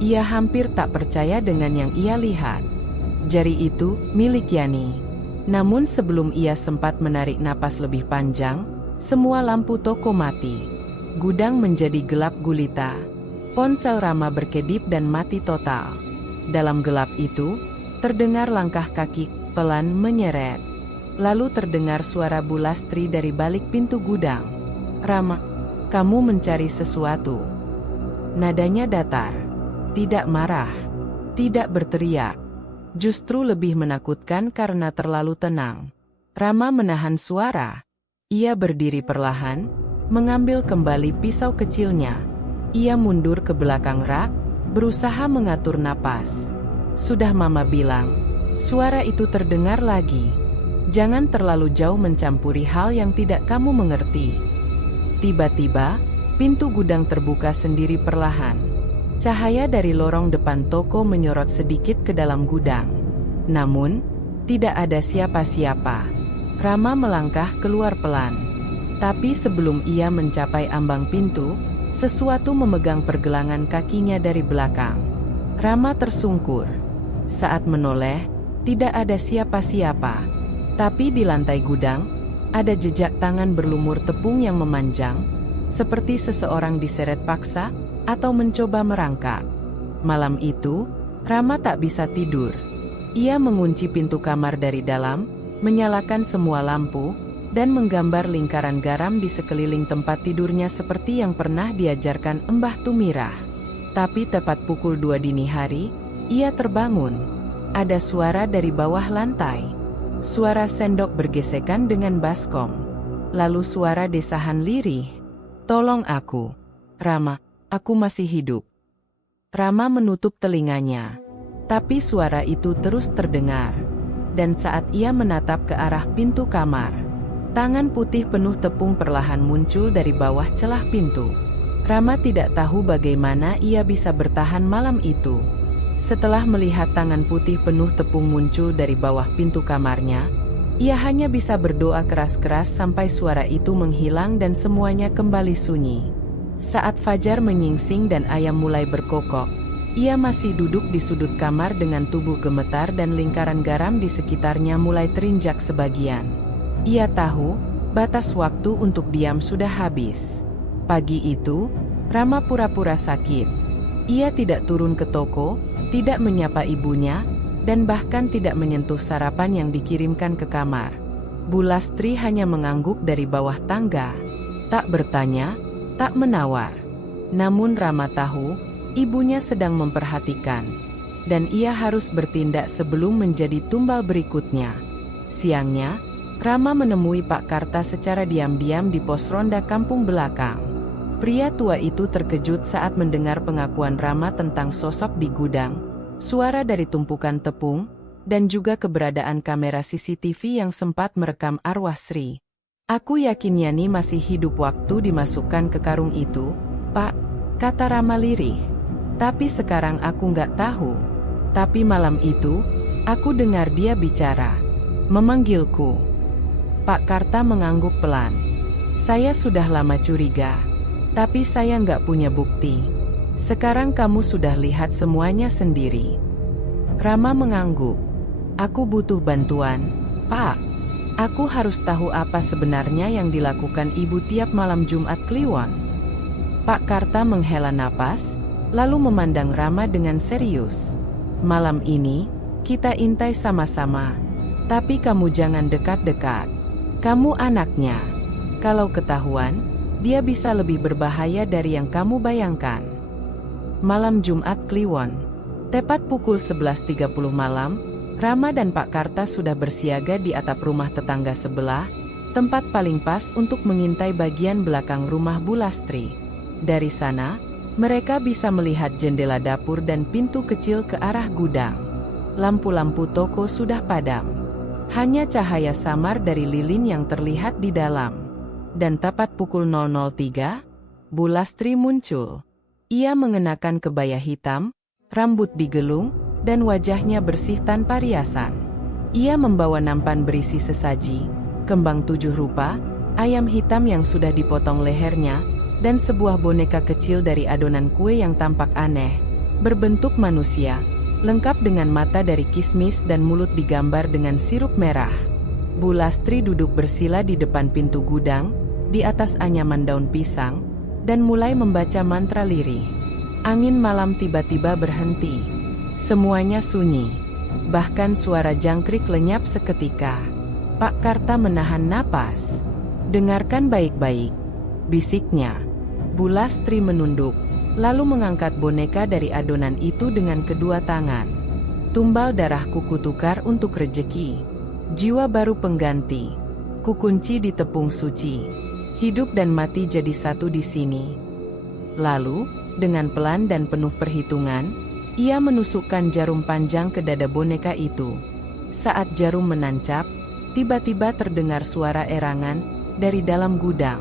Ia hampir tak percaya dengan yang ia lihat. Jari itu milik Yani. Namun sebelum ia sempat menarik napas lebih panjang, semua lampu toko mati. Gudang menjadi gelap gulita. Ponsel Rama berkedip dan mati total. Dalam gelap itu, terdengar langkah kaki pelan menyeret. Lalu terdengar suara Bu Lastri dari balik pintu gudang. Rama, kamu mencari sesuatu. Nadanya datar. Tidak marah. Tidak berteriak. Justru lebih menakutkan karena terlalu tenang. Rama menahan suara. Ia berdiri perlahan, mengambil kembali pisau kecilnya. Ia mundur ke belakang rak, berusaha mengatur napas. Sudah Mama bilang, suara itu terdengar lagi. Jangan terlalu jauh mencampuri hal yang tidak kamu mengerti. Tiba-tiba, pintu gudang terbuka sendiri perlahan. Cahaya dari lorong depan toko menyorot sedikit ke dalam gudang. Namun, tidak ada siapa-siapa. Rama melangkah keluar pelan. Tapi sebelum ia mencapai ambang pintu, sesuatu memegang pergelangan kakinya dari belakang. Rama tersungkur. Saat menoleh, tidak ada siapa-siapa. Tapi di lantai gudang, ada jejak tangan berlumur tepung yang memanjang, seperti seseorang diseret paksa atau mencoba merangkak. Malam itu, Rama tak bisa tidur. Ia mengunci pintu kamar dari dalam, menyalakan semua lampu, dan menggambar lingkaran garam di sekeliling tempat tidurnya seperti yang pernah diajarkan Mbah Tumirah. Tapi tepat pukul 2 dini hari, ia terbangun. Ada suara dari bawah lantai. Suara sendok bergesekan dengan baskom. Lalu suara desahan lirih. Tolong aku. Rama, aku masih hidup. Rama menutup telinganya. Tapi suara itu terus terdengar. Dan saat ia menatap ke arah pintu kamar, tangan putih penuh tepung perlahan muncul dari bawah celah pintu. Rama tidak tahu bagaimana ia bisa bertahan malam itu. Setelah melihat tangan putih penuh tepung muncul dari bawah pintu kamarnya, ia hanya bisa berdoa keras-keras sampai suara itu menghilang dan semuanya kembali sunyi. Saat fajar menyingsing dan ayam mulai berkokok, ia masih duduk di sudut kamar dengan tubuh gemetar dan lingkaran garam di sekitarnya mulai terinjak sebagian. Ia tahu, batas waktu untuk diam sudah habis. Pagi itu, Rama pura-pura sakit. Ia tidak turun ke toko, tidak menyapa ibunya, dan bahkan tidak menyentuh sarapan yang dikirimkan ke kamar. Bu Lastri hanya mengangguk dari bawah tangga. Tak bertanya, tak menawar. Namun Rama tahu, ibunya sedang memperhatikan. Dan ia harus bertindak sebelum menjadi tumbal berikutnya. Siangnya, Rama menemui Pak Karta secara diam-diam di pos ronda kampung belakang. Pria tua itu terkejut saat mendengar pengakuan Rama tentang sosok di gudang, suara dari tumpukan tepung, dan juga keberadaan kamera CCTV yang sempat merekam arwah Sri. Aku yakin Yani masih hidup waktu dimasukkan ke karung itu, Pak, kata Rama lirih. Tapi sekarang aku nggak tahu. Tapi malam itu, aku dengar dia bicara. Memanggilku. Pak Karta mengangguk pelan. Saya sudah lama curiga. Tapi saya nggak punya bukti. Sekarang kamu sudah lihat semuanya sendiri. Rama mengangguk. Aku butuh bantuan, Pak. Aku harus tahu apa sebenarnya yang dilakukan ibu tiap malam Jumat Kliwon. Pak Karta menghela napas, lalu memandang Rama dengan serius. Malam ini, kita intai sama-sama. Tapi kamu jangan dekat-dekat. Kamu anaknya. Kalau ketahuan, Dia bisa lebih berbahaya dari yang kamu bayangkan. Malam Jumat Kliwon. Tepat pukul 11.30 malam, Rama dan Pak Karta sudah bersiaga di atap rumah tetangga sebelah, tempat paling pas untuk mengintai bagian belakang rumah Bu Lastri. Dari sana, mereka bisa melihat jendela dapur dan pintu kecil ke arah gudang. Lampu-lampu toko sudah padam. Hanya cahaya samar dari lilin yang terlihat di dalam. Dan tepat pukul 00.03, Bu Lastri muncul. Ia mengenakan kebaya hitam, rambut digelung, dan wajahnya bersih tanpa riasan. Ia membawa nampan berisi sesaji, kembang 7 rupa, ayam hitam yang sudah dipotong lehernya, dan sebuah boneka kecil dari adonan kue yang tampak aneh, berbentuk manusia, lengkap dengan mata dari kismis dan mulut digambar dengan sirup merah. Bu Lastri duduk bersila di depan pintu gudang, di atas anyaman daun pisang, dan mulai membaca mantra lirih. Angin malam tiba-tiba berhenti. Semuanya sunyi. Bahkan suara jangkrik lenyap seketika. Pak Karta menahan napas. "Dengarkan baik-baik," bisiknya. Bu Lastri menunduk, lalu mengangkat boneka dari adonan itu dengan kedua tangan. "Tumbal darahku kutukar untuk rejeki. Jiwa baru pengganti. Kukunci di tepung suci. Hidup dan mati jadi satu di sini." Lalu, dengan pelan dan penuh perhitungan, ia menusukkan jarum panjang ke dada boneka itu. Saat jarum menancap, tiba-tiba terdengar suara erangan dari dalam gudang.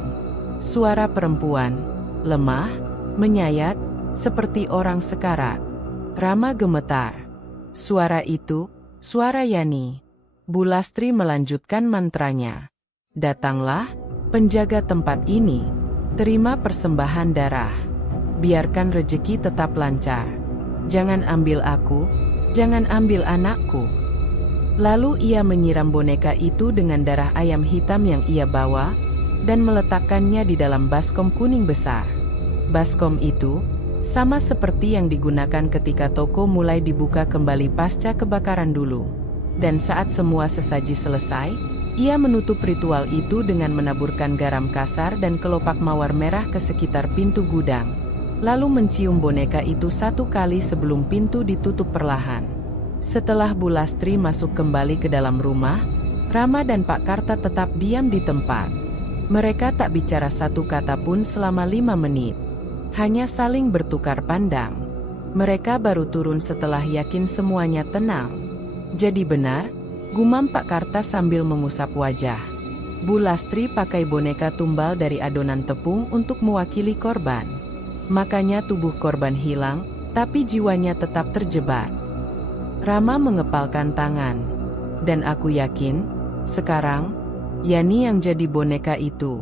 Suara perempuan, lemah, menyayat, seperti orang sekarat. Rama gemetar. Suara itu, suara Yani. Bu Lastri melanjutkan mantranya. "Datanglah, penjaga tempat ini, terima persembahan darah. Biarkan rejeki tetap lancar. Jangan ambil aku, jangan ambil anakku." Lalu ia menyiram boneka itu dengan darah ayam hitam yang ia bawa, dan meletakkannya di dalam baskom kuning besar. Baskom itu, sama seperti yang digunakan ketika toko mulai dibuka kembali pasca kebakaran dulu. Dan saat semua sesaji selesai, ia menutup ritual itu dengan menaburkan garam kasar dan kelopak mawar merah ke sekitar pintu gudang. Lalu mencium boneka itu 1 kali sebelum pintu ditutup perlahan. Setelah Bu Lastri masuk kembali ke dalam rumah, Rama dan Pak Karta tetap diam di tempat. Mereka tak bicara satu kata pun selama 5 menit. Hanya saling bertukar pandang. Mereka baru turun setelah yakin semuanya tenang. "Jadi benar," gumam Pak Karta sambil mengusap wajah. "Bu Lastri pakai boneka tumbal dari adonan tepung untuk mewakili korban. Makanya tubuh korban hilang, tapi jiwanya tetap terjebak." Rama mengepalkan tangan. "Dan aku yakin, sekarang, Yani yang jadi boneka itu."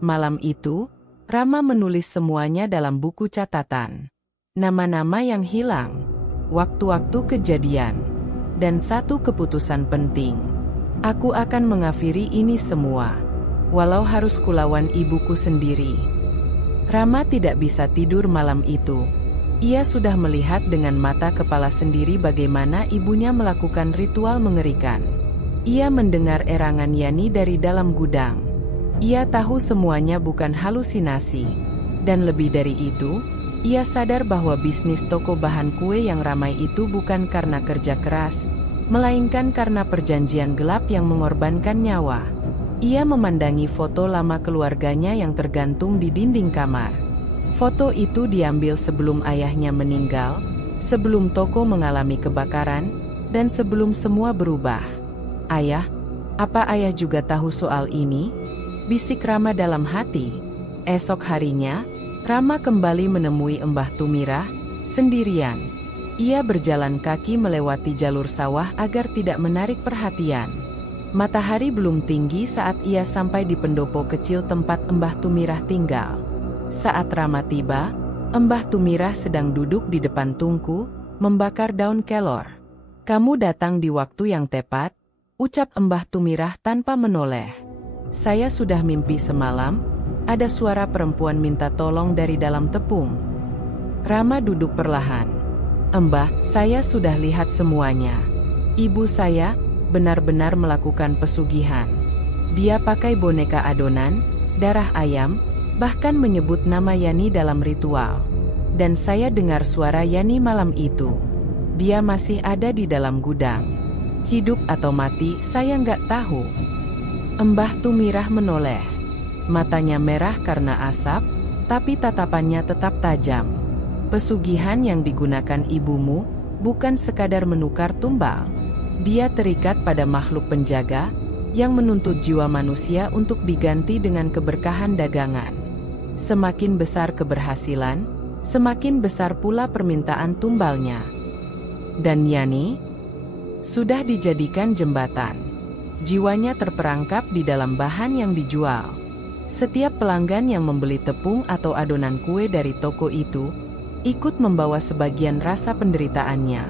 Malam itu, Rama menulis semuanya dalam buku catatan. Nama-nama yang hilang, waktu-waktu kejadian, dan satu keputusan penting. "Aku akan mengakhiri ini semua, walau harus kulawan ibuku sendiri." Rama tidak bisa tidur malam itu. Ia sudah melihat dengan mata kepala sendiri bagaimana ibunya melakukan ritual mengerikan. Ia mendengar erangan Yani dari dalam gudang. Ia tahu semuanya bukan halusinasi. Dan lebih dari itu, ia sadar bahwa bisnis toko bahan kue yang ramai itu bukan karena kerja keras, melainkan karena perjanjian gelap yang mengorbankan nyawa. Ia memandangi foto lama keluarganya yang tergantung di dinding kamar. Foto itu diambil sebelum ayahnya meninggal, sebelum toko mengalami kebakaran, dan sebelum semua berubah. "Ayah, apa ayah juga tahu soal ini?" bisik Rama dalam hati. Esok harinya, Rama kembali menemui Mbah Tumirah, sendirian. Ia berjalan kaki melewati jalur sawah agar tidak menarik perhatian. Matahari belum tinggi saat ia sampai di pendopo kecil tempat Mbah Tumirah tinggal. Saat Rama tiba, Mbah Tumirah sedang duduk di depan tungku, membakar daun kelor. "Kamu datang di waktu yang tepat," ucap Mbah Tumirah tanpa menoleh. "Saya sudah mimpi semalam, ada suara perempuan minta tolong dari dalam tepung." Rama duduk perlahan. "Mbah, saya sudah lihat semuanya. Ibu saya benar-benar melakukan pesugihan. Dia pakai boneka adonan, darah ayam, bahkan menyebut nama Yani dalam ritual. Dan saya dengar suara Yani malam itu. Dia masih ada di dalam gudang. Hidup atau mati, saya nggak tahu. Mbah Tumirah menoleh. Matanya merah karena asap, tapi tatapannya tetap tajam. Pesugihan yang digunakan ibumu bukan sekadar menukar tumbal. Dia terikat pada makhluk penjaga yang menuntut jiwa manusia untuk diganti dengan keberkahan dagangan. Semakin besar keberhasilan, semakin besar pula permintaan tumbalnya. Dan Yani sudah dijadikan jembatan. Jiwanya terperangkap di dalam bahan yang dijual. Setiap pelanggan yang membeli tepung atau adonan kue dari toko itu, ikut membawa sebagian rasa penderitaannya.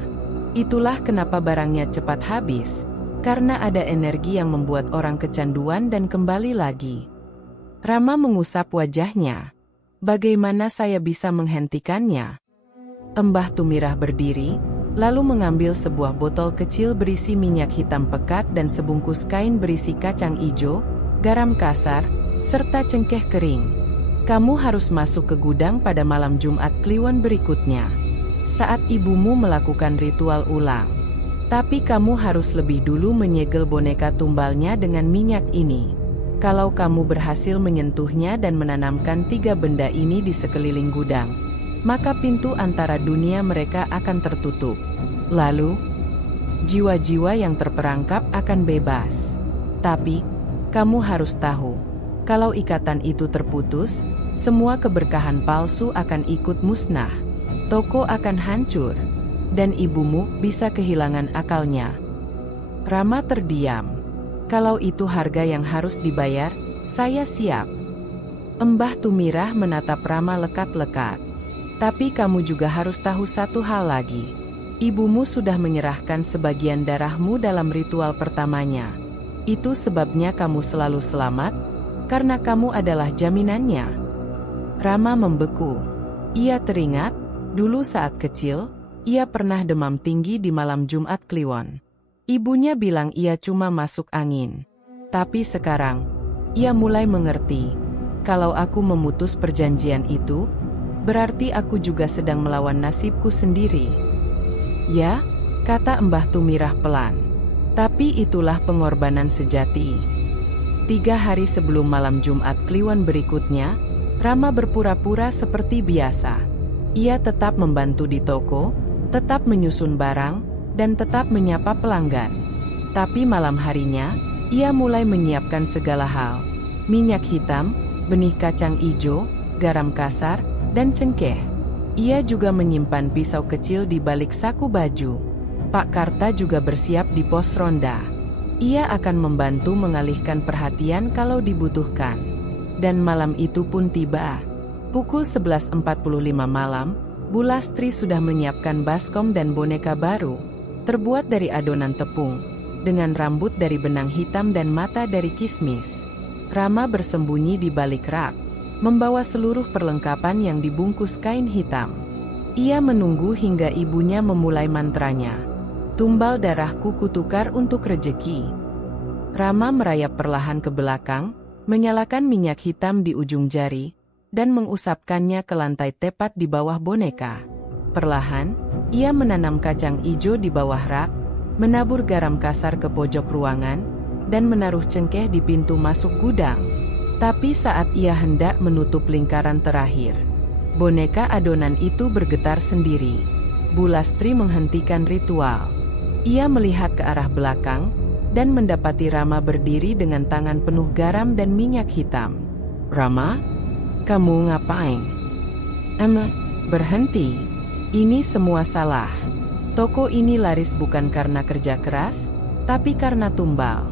Itulah kenapa barangnya cepat habis, karena ada energi yang membuat orang kecanduan dan kembali lagi. Rama mengusap wajahnya. Bagaimana saya bisa menghentikannya? Mbah Tumirah berdiri, lalu mengambil sebuah botol kecil berisi minyak hitam pekat dan sebungkus kain berisi kacang ijo, garam kasar, serta cengkeh kering. Kamu harus masuk ke gudang pada malam Jumat Kliwon berikutnya, saat ibumu melakukan ritual ulang. Tapi kamu harus lebih dulu menyegel boneka tumbalnya dengan minyak ini. Kalau kamu berhasil menyentuhnya dan menanamkan 3 benda ini di sekeliling gudang, maka pintu antara dunia mereka akan tertutup. Lalu, jiwa-jiwa yang terperangkap akan bebas. Tapi, kamu harus tahu, kalau ikatan itu terputus, semua keberkahan palsu akan ikut musnah. Toko akan hancur, dan ibumu bisa kehilangan akalnya. Rama terdiam. Kalau itu harga yang harus dibayar, saya siap. Mbah Tumirah menatap Rama lekat-lekat. Tapi kamu juga harus tahu satu hal lagi. Ibumu sudah menyerahkan sebagian darahmu dalam ritual pertamanya. Itu sebabnya kamu selalu selamat, karena kamu adalah jaminannya. Rama membeku. Ia teringat, dulu saat kecil, ia pernah demam tinggi di malam Jumat Kliwon. Ibunya bilang ia cuma masuk angin. Tapi sekarang, ia mulai mengerti. Kalau aku memutus perjanjian itu, berarti aku juga sedang melawan nasibku sendiri. Ya, kata Mbah Tumirah pelan. Tapi itulah pengorbanan sejati. 3 hari sebelum malam Jumat Kliwon berikutnya, Rama berpura-pura seperti biasa. Ia tetap membantu di toko, tetap menyusun barang, dan tetap menyapa pelanggan. Tapi malam harinya, ia mulai menyiapkan segala hal. Minyak hitam, benih kacang ijo, garam kasar, dan cengkeh. Ia juga menyimpan pisau kecil di balik saku baju. Pak Karta juga bersiap di pos ronda. Ia akan membantu mengalihkan perhatian kalau dibutuhkan. Dan malam itu pun tiba. Pukul 11.45 malam, Bu Lastri sudah menyiapkan baskom dan boneka baru, terbuat dari adonan tepung, dengan rambut dari benang hitam dan mata dari kismis. Rama bersembunyi di balik rak, membawa seluruh perlengkapan yang dibungkus kain hitam. Ia menunggu hingga ibunya memulai mantranya. Tumbal darahku kutukar untuk rejeki. Rama merayap perlahan ke belakang, menyalakan minyak hitam di ujung jari, dan mengusapkannya ke lantai tepat di bawah boneka. Perlahan, ia menanam kacang ijo di bawah rak, menabur garam kasar ke pojok ruangan, dan menaruh cengkeh di pintu masuk gudang. Tapi saat ia hendak menutup lingkaran terakhir, boneka adonan itu bergetar sendiri. Bu Lastri menghentikan ritual. Ia melihat ke arah belakang, dan mendapati Rama berdiri dengan tangan penuh garam dan minyak hitam. Rama, kamu ngapain? Berhenti. Ini semua salah. Toko ini laris bukan karena kerja keras, tapi karena tumbal.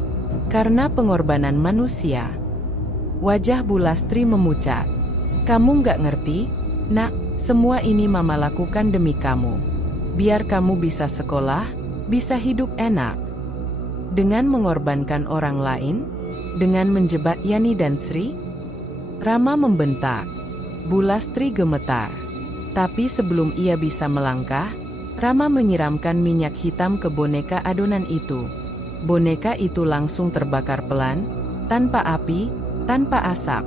Karena pengorbanan manusia. Wajah Bu Lastri memucat. Kamu nggak ngerti? Nak, semua ini Mama lakukan demi kamu. Biar kamu bisa sekolah, bisa hidup enak. Dengan mengorbankan orang lain, dengan menjebak Yani dan Sri, Rama membentak. Bu Lastri gemetar. Tapi sebelum ia bisa melangkah, Rama menyiramkan minyak hitam ke boneka adonan itu. Boneka itu langsung terbakar pelan, tanpa api, tanpa asap.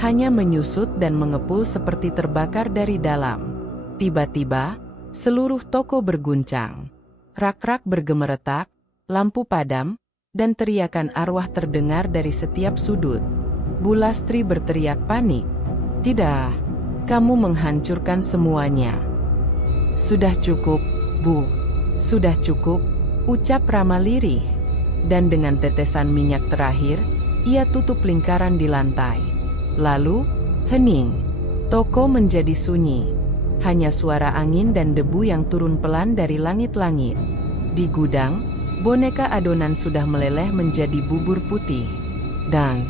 hanya menyusut dan mengepul seperti terbakar dari dalam. Tiba-tiba, seluruh toko berguncang. Rak-rak bergemeretak, lampu padam, dan teriakan arwah terdengar dari setiap sudut. Bu Lastri berteriak panik. "Tidak, kamu menghancurkan semuanya." "Sudah cukup, Bu. Sudah cukup," ucap Rama lirih. Dan dengan tetesan minyak terakhir, ia tutup lingkaran di lantai. Lalu, hening. Toko menjadi sunyi. Hanya suara angin dan debu yang turun pelan dari langit-langit. Di gudang, boneka adonan sudah meleleh menjadi bubur putih. Dan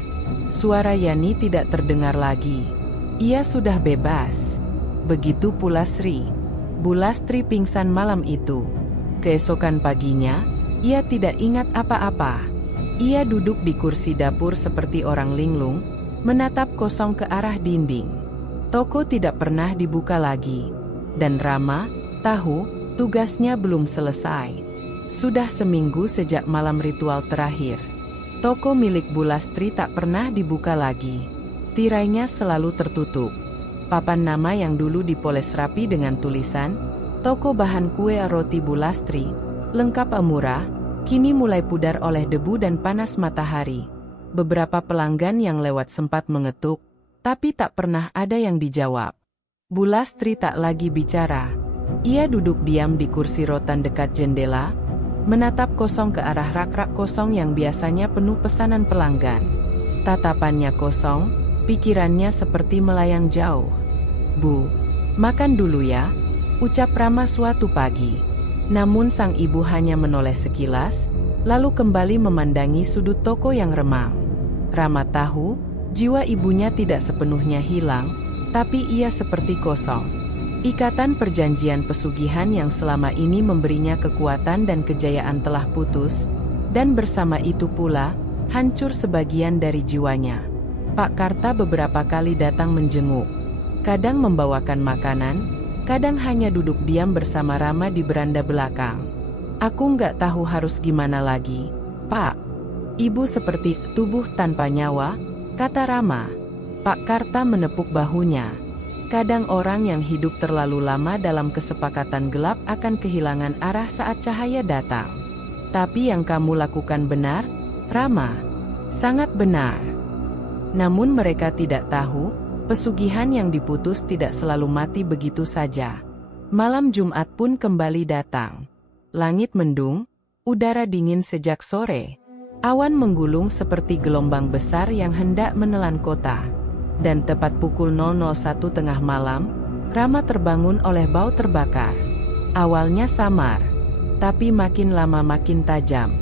suara Yani tidak terdengar lagi. Ia sudah bebas. Begitu pula Sri. Bu Lastri pingsan malam itu. Keesokan paginya, ia tidak ingat apa-apa. Ia duduk di kursi dapur seperti orang linglung, menatap kosong ke arah dinding. Toko tidak pernah dibuka lagi. Dan Rama tahu tugasnya belum selesai. Sudah seminggu sejak malam ritual terakhir. Toko milik Bu Lastri tak pernah dibuka lagi. Tirainya selalu tertutup. Papan nama yang dulu dipoles rapi dengan tulisan "Toko bahan kue roti Bu Lastri, lengkap murah," kini mulai pudar oleh debu dan panas matahari. Beberapa pelanggan yang lewat sempat mengetuk, tapi tak pernah ada yang dijawab. Bu Lastri tak lagi bicara. Ia duduk diam di kursi rotan dekat jendela, menatap kosong ke arah rak-rak kosong yang biasanya penuh pesanan pelanggan. Tatapannya kosong, pikirannya seperti melayang jauh. "Bu, makan dulu ya," ucap Rama suatu pagi. Namun sang ibu hanya menoleh sekilas, lalu kembali memandangi sudut toko yang remang. Rama tahu, jiwa ibunya tidak sepenuhnya hilang, tapi ia seperti kosong. Ikatan perjanjian pesugihan yang selama ini memberinya kekuatan dan kejayaan telah putus, dan bersama itu pula, hancur sebagian dari jiwanya. Pak Karta beberapa kali datang menjenguk. Kadang membawakan makanan, kadang hanya duduk diam bersama Rama di beranda belakang. "Aku nggak tahu harus gimana lagi, Pak. Ibu seperti tubuh tanpa nyawa," kata Rama. Pak Karta menepuk bahunya. "Kadang orang yang hidup terlalu lama dalam kesepakatan gelap akan kehilangan arah saat cahaya datang. Tapi yang kamu lakukan benar, Rama. Sangat benar." Namun mereka tidak tahu, pesugihan yang diputus tidak selalu mati begitu saja. Malam Jumat pun kembali datang. Langit mendung, udara dingin sejak sore. Awan menggulung seperti gelombang besar yang hendak menelan kota. Dan tepat pukul 001 tengah malam, Rama terbangun oleh bau terbakar. Awalnya samar, tapi makin lama makin tajam.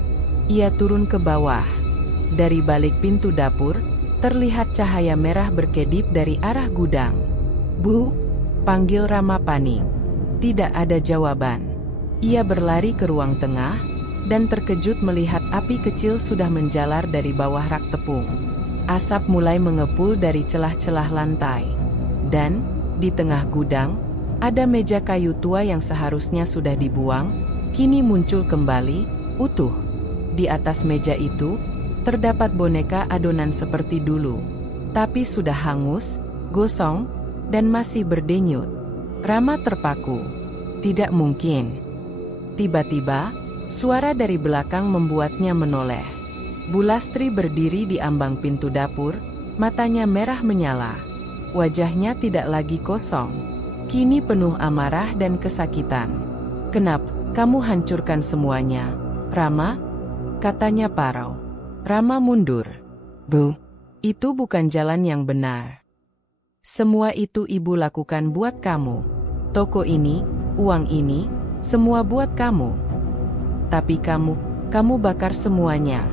Ia turun ke bawah. Dari balik pintu dapur, terlihat cahaya merah berkedip dari arah gudang. "Bu," panggil Rama panik. Tidak ada jawaban. Ia berlari ke ruang tengah, dan terkejut melihat api kecil sudah menjalar dari bawah rak tepung. Asap mulai mengepul dari celah-celah lantai. Dan, di tengah gudang, ada meja kayu tua yang seharusnya sudah dibuang, kini muncul kembali, utuh. Di atas meja itu, terdapat boneka adonan seperti dulu. Tapi sudah hangus, gosong, dan masih berdenyut. Rama terpaku. Tidak mungkin. Tiba-tiba, suara dari belakang membuatnya menoleh. Bu Lastri berdiri di ambang pintu dapur, matanya merah menyala. Wajahnya tidak lagi kosong, kini penuh amarah dan kesakitan. "Kenapa kamu hancurkan semuanya, Rama?" katanya parau. Rama mundur. "Bu, itu bukan jalan yang benar. Semua itu ibu lakukan buat kamu. Toko ini, uang ini, semua buat kamu. Tapi kamu bakar semuanya."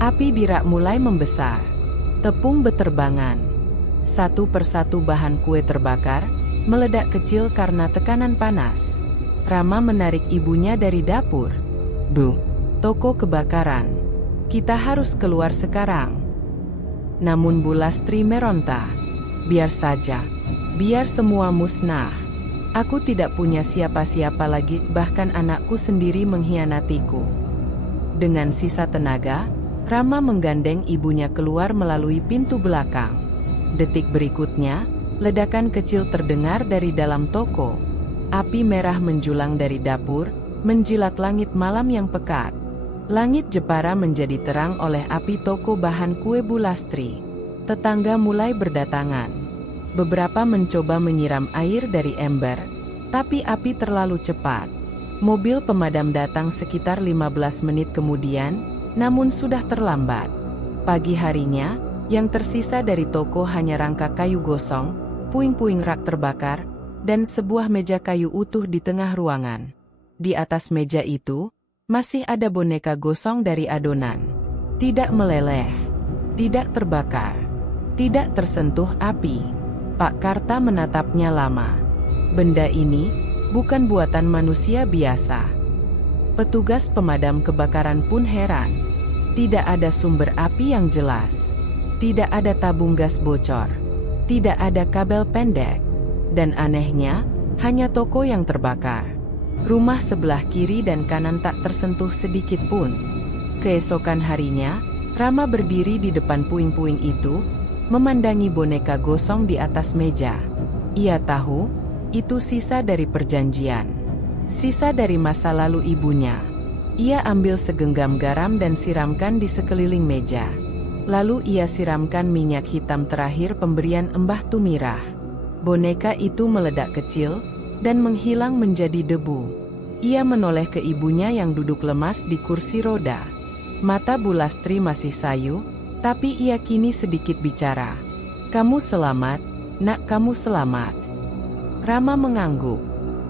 Api di rak mulai membesar. Tepung beterbangan. Satu persatu bahan kue terbakar, meledak kecil karena tekanan panas. Rama menarik ibunya dari dapur. "Bu, toko kebakaran. Kita harus keluar sekarang." Namun Bu Lastri meronta. "Biar saja. Biar semua musnah. Aku tidak punya siapa-siapa lagi, bahkan anakku sendiri mengkhianatiku." Dengan sisa tenaga, Rama menggandeng ibunya keluar melalui pintu belakang. Detik berikutnya, ledakan kecil terdengar dari dalam toko. Api merah menjulang dari dapur, menjilat langit malam yang pekat. Langit Jepara menjadi terang oleh api toko bahan kue Bu Lastri. Tetangga mulai berdatangan. Beberapa mencoba menyiram air dari ember, tapi api terlalu cepat. Mobil pemadam datang sekitar 15 menit kemudian, namun sudah terlambat. Pagi harinya, yang tersisa dari toko hanya rangka kayu gosong, puing-puing rak terbakar, dan sebuah meja kayu utuh di tengah ruangan. Di atas meja itu, masih ada boneka gosong dari adonan. Tidak meleleh, tidak terbakar, tidak tersentuh api. Pak Karta menatapnya lama. Benda ini bukan buatan manusia biasa. Petugas pemadam kebakaran pun heran. Tidak ada sumber api yang jelas. Tidak ada tabung gas bocor. Tidak ada kabel pendek. Dan anehnya, hanya toko yang terbakar. Rumah sebelah kiri dan kanan tak tersentuh sedikit pun. Keesokan harinya, Rama berdiri di depan puing-puing itu, memandangi boneka gosong di atas meja. Ia tahu, itu sisa dari perjanjian. Sisa dari masa lalu ibunya. Ia ambil segenggam garam dan siramkan di sekeliling meja. Lalu ia siramkan minyak hitam terakhir pemberian Mbah Tumirah. Boneka itu meledak kecil dan menghilang menjadi debu. Ia menoleh ke ibunya yang duduk lemas di kursi roda. Mata Bu Lastri masih sayu, tapi ia kini sedikit bicara. "Kamu selamat, nak, kamu selamat." Rama mengangguk.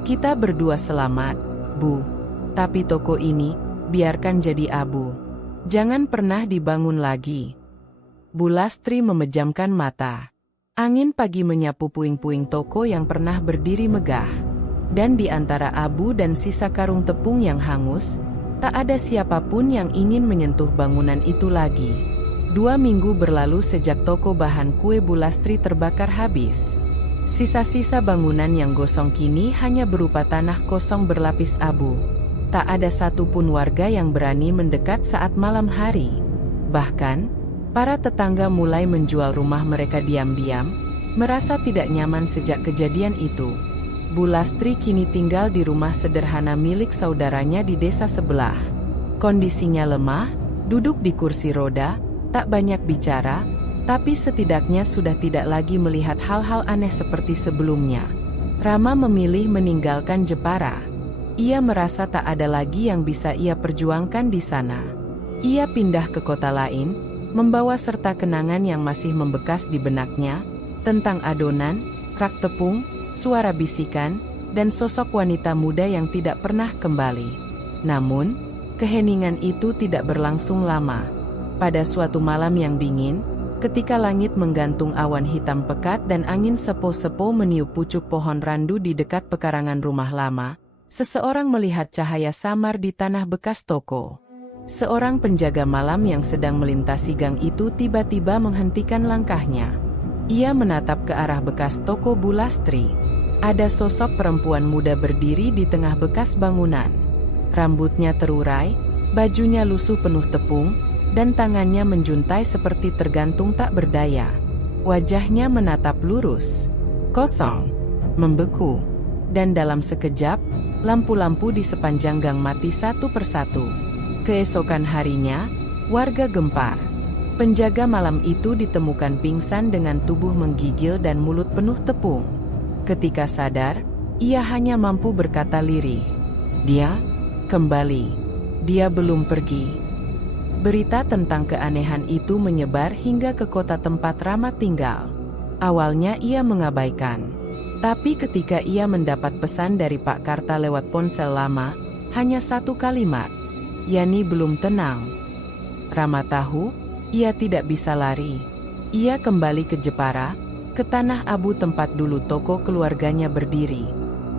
"Kita berdua selamat, Bu. Tapi toko ini, biarkan jadi abu. Jangan pernah dibangun lagi." Bu Lastri memejamkan mata. Angin pagi menyapu puing-puing toko yang pernah berdiri megah. Dan di antara abu dan sisa karung tepung yang hangus, tak ada siapapun yang ingin menyentuh bangunan itu lagi. 2 minggu berlalu sejak toko bahan kue Bu Lastri terbakar habis. Sisa-sisa bangunan yang gosong kini hanya berupa tanah kosong berlapis abu. Tak ada satupun warga yang berani mendekat saat malam hari. Bahkan, para tetangga mulai menjual rumah mereka diam-diam, merasa tidak nyaman sejak kejadian itu. Bu Lastri kini tinggal di rumah sederhana milik saudaranya di desa sebelah. Kondisinya lemah, duduk di kursi roda, tak banyak bicara, tapi setidaknya sudah tidak lagi melihat hal-hal aneh seperti sebelumnya. Rama memilih meninggalkan Jepara. Ia merasa tak ada lagi yang bisa ia perjuangkan di sana. Ia pindah ke kota lain, membawa serta kenangan yang masih membekas di benaknya, tentang adonan, rak tepung, suara bisikan, dan sosok wanita muda yang tidak pernah kembali. Namun, keheningan itu tidak berlangsung lama. Pada suatu malam yang dingin, ketika langit menggantung awan hitam pekat dan angin sepo-sepo meniup pucuk pohon randu di dekat pekarangan rumah lama, seseorang melihat cahaya samar di tanah bekas toko. Seorang penjaga malam yang sedang melintasi gang itu tiba-tiba menghentikan langkahnya. Ia menatap ke arah bekas toko Bu Lastri. Ada sosok perempuan muda berdiri di tengah bekas bangunan. Rambutnya terurai, bajunya lusuh penuh tepung, dan tangannya menjuntai seperti tergantung tak berdaya. Wajahnya menatap lurus, kosong, membeku, dan dalam sekejap, lampu-lampu di sepanjang gang mati satu persatu. Keesokan harinya, warga gempar. Penjaga malam itu ditemukan pingsan dengan tubuh menggigil dan mulut penuh tepung. Ketika sadar, ia hanya mampu berkata lirih, "Dia kembali. Dia belum pergi." Berita tentang keanehan itu menyebar hingga ke kota tempat Rama tinggal. Awalnya ia mengabaikan. Tapi ketika ia mendapat pesan dari Pak Karta lewat ponsel lama, hanya satu kalimat, "Yani belum tenang." Rama tahu, ia tidak bisa lari. Ia kembali ke Jepara, ke tanah abu tempat dulu toko keluarganya berdiri.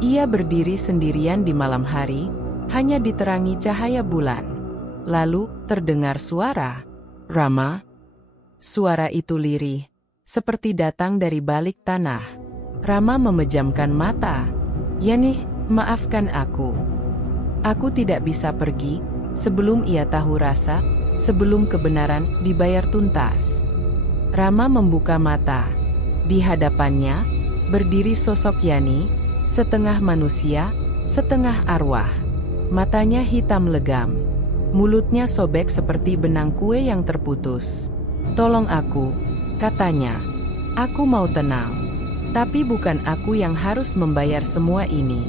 Ia berdiri sendirian di malam hari, hanya diterangi cahaya bulan. Lalu, terdengar suara, "Rama." Suara itu lirih, seperti datang dari balik tanah. Rama memejamkan mata. "Yani, maafkan aku. Aku tidak bisa pergi, sebelum ia tahu rasa, sebelum kebenaran dibayar tuntas." Rama membuka mata. Di hadapannya, berdiri sosok Yani, setengah manusia, setengah arwah. Matanya hitam legam. Mulutnya sobek seperti benang kue yang terputus. "Tolong aku," katanya. "Aku mau tenang. Tapi bukan aku yang harus membayar semua ini.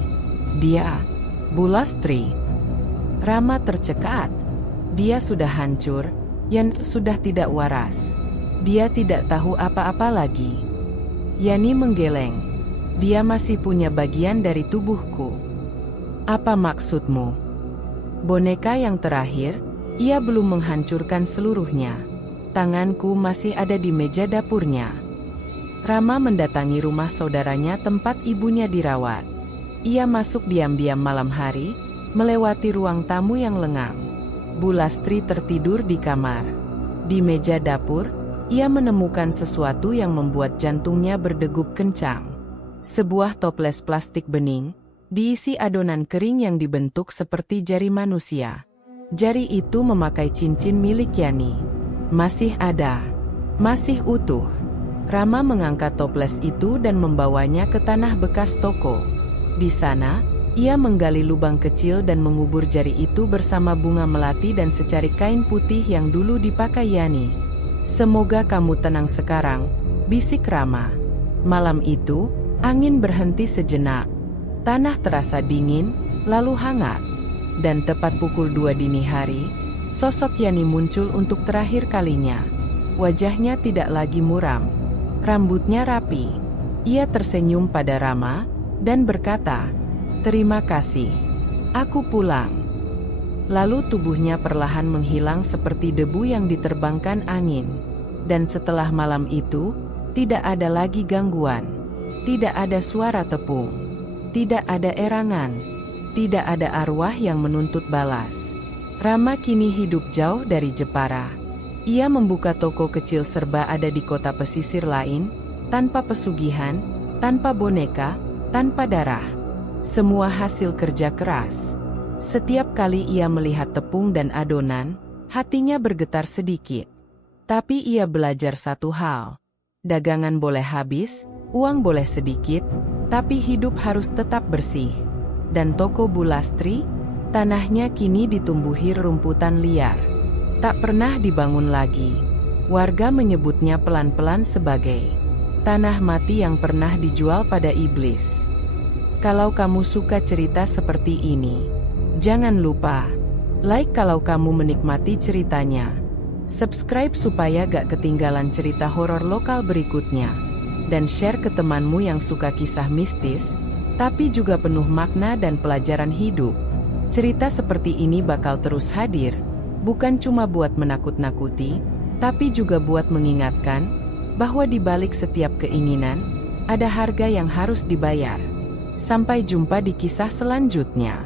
Dia, Bulastri." Rama tercekat. Dia sudah hancur, Yan sudah tidak waras. Dia tidak tahu apa-apa lagi. Yani menggeleng. "Dia masih punya bagian dari tubuhku. Apa maksudmu?" "Boneka yang terakhir, ia belum menghancurkan seluruhnya. Tanganku masih ada di meja dapurnya." Rama mendatangi rumah saudaranya tempat ibunya dirawat. Ia masuk diam-diam malam hari, melewati ruang tamu yang lengang. Bulastri tertidur di kamar. Di meja dapur, ia menemukan sesuatu yang membuat jantungnya berdegup kencang. Sebuah toples plastik bening, diisi adonan kering yang dibentuk seperti jari manusia. Jari itu memakai cincin milik Yani. Masih ada. Masih utuh. Rama mengangkat toples itu dan membawanya ke tanah bekas toko. Di sana, ia menggali lubang kecil dan mengubur jari itu bersama bunga melati dan secari kain putih yang dulu dipakai Yani. "Semoga kamu tenang sekarang," bisik Rama. Malam itu, angin berhenti sejenak. Tanah terasa dingin, lalu hangat. Dan tepat pukul 2 dini hari, sosok Yani muncul untuk terakhir kalinya. Wajahnya tidak lagi muram. Rambutnya rapi. Ia tersenyum pada Rama dan berkata, "Terima kasih. Aku pulang." Lalu tubuhnya perlahan menghilang seperti debu yang diterbangkan angin. Dan setelah malam itu, tidak ada lagi gangguan. Tidak ada suara tepung. Tidak ada erangan. Tidak ada arwah yang menuntut balas. Rama kini hidup jauh dari Jepara. Ia membuka toko kecil serba ada di kota pesisir lain, tanpa pesugihan, tanpa boneka, tanpa darah. Semua hasil kerja keras. Setiap kali ia melihat tepung dan adonan, hatinya bergetar sedikit. Tapi ia belajar satu hal. Dagangan boleh habis, uang boleh sedikit, tapi hidup harus tetap bersih. Dan toko Bulastri, tanahnya kini ditumbuhi rumputan liar. Tak pernah dibangun lagi. Warga menyebutnya pelan-pelan sebagai tanah mati yang pernah dijual pada iblis. Kalau kamu suka cerita seperti ini, jangan lupa like kalau kamu menikmati ceritanya. Subscribe supaya gak ketinggalan cerita horor lokal berikutnya. Dan share ke temanmu yang suka kisah mistis, tapi juga penuh makna dan pelajaran hidup. Cerita seperti ini bakal terus hadir, bukan cuma buat menakut-nakuti, tapi juga buat mengingatkan bahwa di balik setiap keinginan, ada harga yang harus dibayar. Sampai jumpa di kisah selanjutnya.